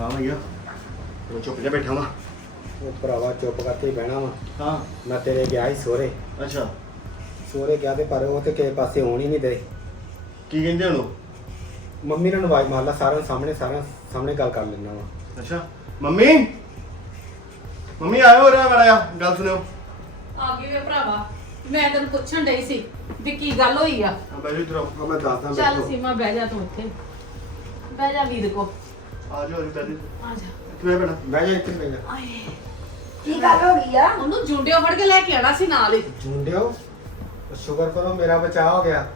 ਹਾਂ ਭਈਆ। ਮੈਂ ਚੁੱਪ ਜਾ ਬੈਠਾ ਵਾਂ। ਉਹ ਭਰਾਵਾ ਚੁੱਪ ਕਰਕੇ ਹੀ ਬਹਿਣਾ ਵਾ। ਹਾਂ। ਮੈਂ ਤੇਰੇ ਗਿਆ ਸੀ ਸੋਰੇ ਅੱਛਾ। ਸੋਰੇ ਗਿਆ ਤੇ ਪਰ ਉਹ ਤੇ ਕਿਸੇ ਪਾਸੇ ਹੋਣ ਹੀ ਨਹੀਂ ਦੇ ਕੀ ਕਹਿੰਦੇ ਹੁਣ ਉਹ? ਮੰਮੀ ਨੂੰ ਆਵਾਜ਼ ਮਾਰ ਲਾ ਸਾਰਿਆਂ ਸਾਹਮਣੇ ਸਾਰਿਆਂ ਸਾਹਮਣੇ ਗੱਲ ਕਰ ਲੈਣਾ ਵਾ। ਅੱਛਾ। ਮੰਮੀ! ਮੰਮੀ ਆਇਓ ਰਾ ਮੜਾ ਗੱਲ ਸੁਣਿਓ। ਆ ਗਈ ਵੇ ਭਰਾਵਾ। ਮੈਂ ਤੈਨੂੰ ਪੁੱਛਣ ਡਈ ਸੀ ਵੀ ਕੀ ਗੱਲ ਹੋਈ ਆ? ਆ ਬੈਠੋ ਇਧਰ ਉਹ ਮੈਂ ਦੱਸਦਾ ਚੱਲ ਬੈਠੋ। ਸੀਮਾ ਬਹਿ ਜਾ ਤੂੰ ਇੱਥੇ ਬਹਿ ਜਾ ਵੀਰ ਕੋ। ਆ ਜਾਓ ਜੀ ਪਹਿਲੇ। ਆ ਜਾ। ਕਿਵੇਂ ਬਣਾ ਬਹਿ ਜਾ ਇੱਥੇ ਬਹਿ ਜਾ। ਆਏ। ਕੀ ਗੱਲ ਹੋ ਗਈ ਆ? ਉਹਨੂੰ ਜੁੰਡਿਓ ਫੜ ਕੇ ਲੈ ਕੇ ਆਣਾ ਸੀ ਨਾਲ ਹੀ। ਜੁੰਡਿਓ? ਸ਼ੁਕਰ ਕਰੋ ਮੇਰਾ ਬਚਾਅ ਹੋ ਗਿਆ।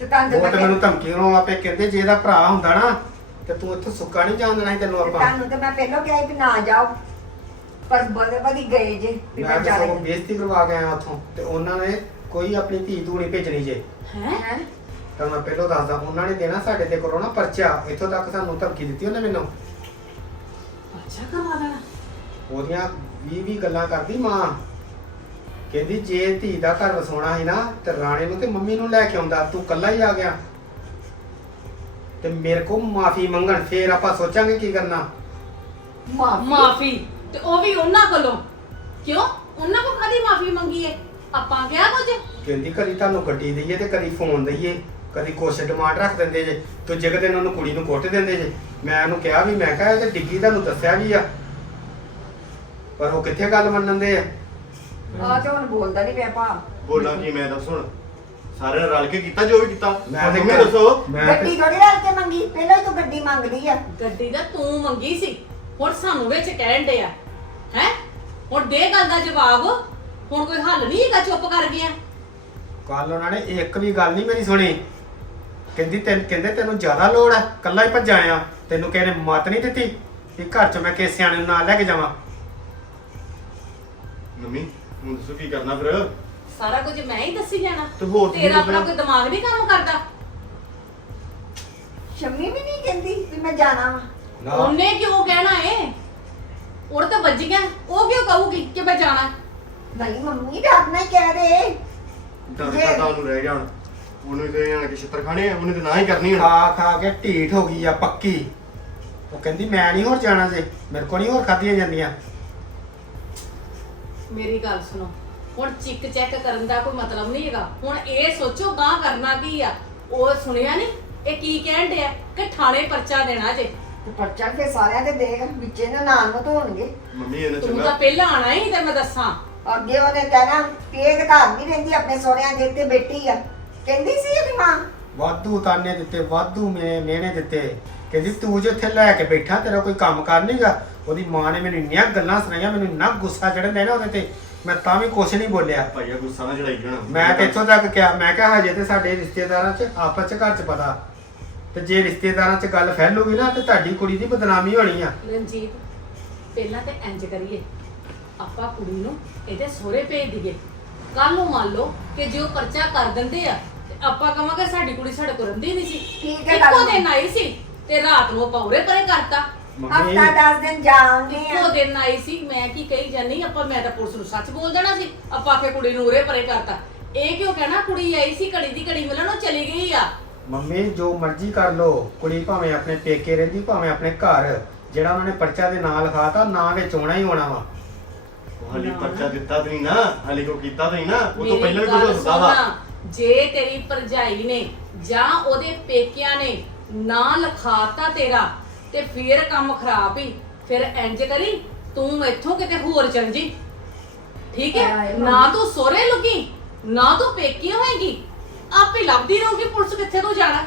ਤੇ ਤੰਦ ਉਹ ਤੇ ਮੈਨੂੰ ਧਮਕੀ ਲਾਉਣ ਆਪੇ ਕਹਿੰਦੇ ਜੇ ਇਹਦਾ ਭਰਾ ਹੁੰਦਾ ਨਾ ਤੇ ਤੂੰ ਇੱਥੋਂ ਸੁੱਕਾ ਨਹੀਂ ਜਾਣ ਦੇਣਾ ਸੀ ਤੈਨੂੰ ਆਪਾਂ। ਤੁਹਾਨੂੰ ਤੇ ਮੈਂ ਪਹਿਲਾਂ ਕਿਹਾ ਸੀ ਵੀ ਨਾ ਜਾਓ। ਪਰ ਬਦੇ ਬਦੀ ਗਏ ਜੇ ਵੀ ਮੈਂ ਮੈਂ ਤਾਂ ਜਾ ਸਗੋਂ ਬੇਇੱਜ਼ਤੀ ਕਰਵਾ ਕੇ ਆਇਆ ਉੱਥੋਂ ਤੇ ਉਹਨਾਂ ਨੇ ਕੋਈ ਆਪਣੀ ਧੀ ਧੂ ਨਹੀਂ ਭੇਜਣੀ ਜੇ। ਹੈ? ਹੈ? ਤਾਂ ਮੈਂ ਪਹਿਲਾਂ ਦੱਸਦਾ ਉਹਨਾਂ ਨੇ ਦੇਣਾ ਸਾਡੇ ਤੇ ਕਰੋ ਨਾ ਪਰਚਾ ਇੱਥੋਂ ਤੱਕ ਸਾਨੂੰ ਧਮਕੀ ਦਿੱਤੀ ਉਹਨੇ ਮੈਨੂੰ। ਅੱਛਾ ਕਰਵਾ ਲੈਣਾ ਉਹਦੀਆਂ 20 20 ਗੱਲਾਂ ਕਰਦੀ ਮਾਂ। ਕਹਿੰਦੀ ਜੇ ਧੀ ਦਾ ਘਰ ਵਸਾਉਣਾ ਸੀ ਨਾ ਤੇ ਰਾਣੇ ਨੂੰ ਤੇ ਮੰਮੀ ਨੂੰ ਲੈ ਕੇ ਆਉਂਦਾ ਤੂੰ ਕੱਲਾ ਹੀ ਆ ਗਿਆ। ਤੇ ਮੇਰੇ ਕੋ ਮਾਫੀ ਮੰਗਣ ਫੇਰ ਆਪਾਂ ਸੋਚਾਂਗੇ ਕੀ ਕਰਨਾ। ਮਾਫੀ? ਤੇ ਉਹ ਵੀ ਉਹਨਾਂ ਕੋਲੋਂ? ਕਿਉਂ? ਉਹਨਾਂ ਕੋ ਕਦੀ ਮਾਫੀ ਮੰਗੀ ਏ? ਆਪਾਂ ਕਿਹਾ ਕੁਝ? ਕਹਿੰਦੀ ਕਦੀ ਤੁਹਾਨੂੰ ਗੱਡੀ ਦਈਏ ਤੇ ਕਦੀ ਫੋਨ ਦਈਏ। ਕਦੀ ਕੁਛ ਡਿਮਾਂਡ ਰੱਖ ਦਿੰਦੇ ਜੇ ਦੂਜੇ ਕੁ ਦਿਨ ਉਹਨੂੰ ਕੁੜੀ ਨੂੰ ਕੁੱਟ ਦਿੰਦੇ ਜੇ। ਮੈਂ ਉਹਨੂੰ ਕਿਹਾ ਵੀ ਮੈਂ ਕਿਹਾ ਇਹ ਤੇ ਡਿੱਗੀ ਤੁਹਾਨੂੰ ਦੱਸਿਆ ਵੀ ਆ। ਪਰ ਉਹ ਕਿੱਥੇ ਗੱਲ ਮੰਨਣ ਦੇ ਆ? ਆ ਤੇ ਹੁਣ ਬੋਲਦਾ ਨਹੀਂ ਪਿਆ ਭਾ ਬੋਲਾਂ ਕੀ ਮੈਂ ਦੱਸ ਹੁਣ। ਸਾਰਿਆਂ ਨੇ ਰਲ ਕੇ ਕੀਤਾ ਜੋ ਵੀ ਕੀਤਾ। ਮੈਂ ਤੇ ਮੰਮੀ ਦੱਸੋ। ਮੈਂ ਗੱਡੀ ਤੇ ਥੋੜੀ ਰਲ ਕੇ ਮੰਗੀ? ਪਹਿਲਾਂ ਹੀ ਤੂੰ ਗੱਡੀ ਮੰਗਦੀ ਆ। ਗੱਡੀ ਦਾ ਤੂੰ ਮੰਗੀ ਸੀ। ਹੁਣ ਸਾਨੂੰ ਵਿੱਚ ਕਹਿਣ ਡਿਆ। ਹੈ? ਹੁਣ ਦੇ ਗੱਲ ਦਾ ਜਵਾਬ। ਹੁਣ ਕੋਈ ਹੱਲ ਨਹੀਂ ਹੈਗਾ ਚੁੱਪ ਕਰ ਗਿਆ। ਕੱਲ ਉਹਨਾਂ ਨੇ ਇੱਕ ਵੀ ਗੱਲ ਨਹੀਂ ਮੇਰੀ ਸੁਣੀ। ਕਹਿੰਦੀ ਤੈਨੂੰ ਕਹਿੰਦੇ ਤੈਨੂੰ ਜ਼ਿਆਦਾ ਲੋੜ ਆ ਕੱਲਾ ਹੀ ਭੱਜਾ ਆ ਤੈਨੂੰ ਕਿਸੇ ਨੇ ਮਤ ਨਹੀਂ ਦਿੱਤੀ ਕਿ ਘਰ ਚ ਮੈਂ ਕਿਸੇ ਸਿਆਣੇ ਨੂੰ ਨਾਲ ਲੈ ਕੇ ਜਾਵਾਂ। ਮੰਮੀ ਹੁਣ ਦੱਸੋ ਕੀ ਕਰਨਾ ਫਿਰ? ਸਾਰਾ ਕੁਝ ਮੈਂ ਹੀ ਦੱਸੀ ਜਾਣਾ। ਤੇ ਹੋਰ ਕੀ ਤੇਰਾ ਆਪਣਾ ਦੱਸਣਾ? ਕੋਈ ਦਿਮਾਗ ਨਹੀਂ ਕੰਮ ਕਰਦਾ। ਸ਼ਮੀ ਵੀ ਨਹੀਂ ਕਹਿੰਦੀ ਵੀ ਮੈਂ ਜਾਣਾ ਵਾ। ਨਾ। ਉਹਨੇ ਕਿਉਂ ਕਹਿਣਾ ਏ? ਉਹ ਤਾਂ ਵੱਜ ਗਿਆ। ਉਹ ਕਿਉਂ ਕਹੂਗੀ ਕਿ ਮੈਂ ਜਾਣਾ? ਨਹੀਂ ਮੰਮੀ ਡਰਨਾ ਹੀ ਕਹਿ ਦੇ। ਡਰ ਜੇ- ਕਰਦਾ ਉਹਨੂੰ ਰਹਿ ਗਿਆ ਹੁਣ। ਉਹਨੂੰ ਤੇ ਜਾਣ ਕੇ ਛਿੱਤਰ ਖਾਣੇ ਆ ਉਹਨੇ ਤੇ ਨਾ ਹੀ ਕਰਨੀ ਹੁਣ। ਖਾ ਖਾ ਕੇ ਢੀਠ ਹੋ ਗਈ ਆ ਪੱਕੀ। ਉਹ ਕਹਿੰਦੀ ਮੈਂ ਨਹੀਂ ਹੋਰ ਜਾਣਾ ਜੇ ਮੇਰੇ ਕੋਲ ਨਹੀਂ ਹੋਰ ਖਾਧੀਆਂ ਜਾਂਦੀਆਂ। ਮੇਰੀ ਗੱਲ ਸੁਣੋ ਹੁਣ ਚਿੱਕ ਚੈੱਕ ਕਰਨ ਦਾ ਕੋਈ ਮਤਲਬ ਨਹੀਂ ਹੈਗਾ। ਹੁਣ ਇਹ ਸੋਚੋ ਗਾਂ ਕਰਨਾ ਕੀ ਆ। ਉਹ ਸੁਣਿਆ ਨਹੀਂ ਇਹ ਕੀ ਕਹਿਣ ਡਿਆ? ਕਿ ਥਾਣੇ ਪਰਚਾ ਦੇਣਾ ਜੇ। ਤੇ ਪਰਚਾ ਕੇ ਸਾਰਿਆਂ ਦੇ ਦੇਖ ਵਿੱਚੇ ਨਾ ਨਾਲ ਨੂੰ ਧੋਣਗੇ। ਮੰਮੀ ਇਹਨੇ ਤੂੰ ਤਾਂ ਚੰਗਾ ਪਹਿਲਾਂ ਆਣਾ ਹੀ ਤੇ ਮੈਂ ਦੱਸਾਂ। ਅੱਗੇ ਉਹਨੇ ਕਹਿਣਾ ਕਿ ਇਹ ਘਰ ਨਹੀਂ ਰਹਿੰਦੀ ਆਪਣੇ ਸਹੁਰਿਆਂ ਦੇ ਤੇ ਬੇਟੀ ਆ। ਕਹਿੰਦੀ ਸੀ ਇਹਦੀ ਮਾਂ? ਵਾਧੂ ਤਾਨੇ ਦਿੱਤੇ ਵਾਧੂ ਮੇ ਮਿਹਣੇ ਦਿੱਤੇ। ਕਹਿੰਦੀ ਤੂੰ ਜੇ ਇੱਥੇ ਲੈ ਕੇ ਬੈਠਾ ਤੇਰਾ ਕੋਈ ਕੰਮ ਕਰ ਨਹੀਂਗਾ ਉਹਦੀ ਮਾਂ ਨੇ ਮੈਨੂੰ ਇੰਨੀਆਂ ਗੱਲਾਂ ਸੁਣਾਈਆਂ ਮੈਨੂੰ ਇੰਨਾ ਗੁੱਸਾ ਚੜਨ ਦੇਣਾ ਉਹਦੇ ਤੇ। ਮੈਂ ਤਾਂ ਵੀ ਕੁਛ ਨਹੀਂ ਬੋਲਿਆ। ਭਾਈਆ ਗੁੱਸਾ ਨਾ ਚੜਾਈ ਜਾਣਾ। ਮੈਂ ਤੇ ਇੱਥੋਂ ਤੱਕ ਕਿਹਾ ਮੈਂ ਕਿਹਾ ਹਜੇ ਤੇ ਸਾਡੇ ਰਿਸ਼ਤੇਦਾਰਾਂ 'ਚ ਆਪਸ 'ਚ ਘਰ 'ਚ ਪਤਾ। ਤੇ ਜੇ ਰਿਸ਼ਤੇਦਾਰਾਂ 'ਚ ਗੱਲ ਫੈਲੂਗੀ ਨਾ ਤੇ ਤੁਹਾਡੀ ਕੁੜੀ ਦੀ ਬਦਨਾਮੀ ਹੋਣੀ ਆ। ਰਣਜੀਤ ਪਹਿਲਾਂ ਤੇ ਇੰਜ ਕਰੀਏ। ਆਪਾਂ ਕੁੜੀ ਨੂੰ ਇਹਦੇ ਸਹੁਰੇ ਭੇਜ ਦਈਏ। ਕੱਲ ਨੂੰ ਮੰਨ ਲਓ ਕਿ ਜੇ ਉਹ ਪਰਚਾ ਕਰ ਦਿੰਦੇ ਆ ਤੇ ਆਪਾਂ ਕਵਾਂਗੇ ਸਾਡੀ ਕੁੜੀ ਸਾਡੇ ਕੋਲ ਰਹਿੰਦੀ ਨਹੀਂ ਸੀ। ਠੀਕ ਹੈ ਇੱਕੋ ਗੱਲ। ਦਿਨ ਆਈ ਸੀ ਤੇ ਰਾਤ ਨੂੰ ਆਪਾਂ ਉਰੇ ਪਰੇ ਕਰਤਾ। ਮੰਮੀ। ਹਫਤਾ 10 ਦਿਨ ਜਾਉਂਗੇ ਇੱਕੋ ਆ। ਦਿਨ ਆਈ ਸੀ ਮੈਂ ਕੀ ਕਹੀ ਜਾਨੀ ਆਪਾਂ ਮੈਂ ਤਾਂ ਪੁਲਿਸ ਨੂੰ ਸੱਚ ਬੋਲ ਦੇਣਾ ਸੀ ਆਪਾਂ ਆਖੇ ਕੁੜੀ ਨੂੰ ਉਰੇ ਪਰੇ ਕਰਤਾ। ਇਹ ਕਿਉਂ ਕਹਿਣਾ ਕੁੜੀ ਆਈ ਸੀ ਘੜੀ ਦੀ ਘੜੀ ਮਿਲਣ ਉਹ ਚਲੀ ਗਈ ਆ। ਮੰਮੀ ਜੋ ਮਰਜ਼ੀ ਕਰ ਲੋ ਕੁੜੀ ਭਾਵੇਂ ਆਪਣੇ ਪੇਕੇ ਰਹਿੰਦੀ ਭਾਵੇਂ ਆਪਣੇ ਘਰ ਜਿਹੜਾ ਉਹਨਾਂ ਨੇ ਪਰਚਾ ਦੇ ਨਾਲ ਲਿਖਾਤਾ ਨਾਂ ਵਿੱਚ ਆਉਣਾ ਹੀ ਆਉਣਾ ਵਾ। ਉਹ ਹਾਲੀ ਪਰਚਾ ਦਿੱਤਾ ਤੇ ਨਹੀਂ ਨਾ ਹਾਲੀ ਕੋ ਕੀਤਾ ਤੇ ਨਹੀਂ ਨਾ ਉਹ ਤੋਂ ਮੇਰੀ ਪਹਿਲਾਂ ਵੀ ਗੱਲ ਕੁਝ ਹੁੰਦਾ ਵਾ। ਜੇ ਤੇਰੀ ਭਰਜਾਈ ਨੇ ਜਾਂ ਉਹਦੇ ਪੇਕਿਆਂ ਨੇ ਨਾ ਲਿਖਾਤਾ ਤੇਰਾ ਤੇ ਫੇਰ ਕੰਮ ਖਰਾਬ ਹੀ ਫਿਰ ਇੰਜ ਕਰੀ ਤੂੰ ਇੱਥੋਂ ਕਿਤੇ ਹੋਰ ਚਲ ਜੀ। ਠੀਕ ਹੈ? ਹਾਏ ਮੰਮੀ। ਨਾ ਤੂੰ ਸੋਰੇ ਲੁਕੀ ਨਾ ਤੂੰ ਪੇਕੀ ਹੋਏਗੀ। ਆਪੇ ਲੱਭਦੀ ਰਹੂਗੀ ਪੁਲਿਸ ਕਿੱਥੇ ਤੋਂ ਜਾਣਾ।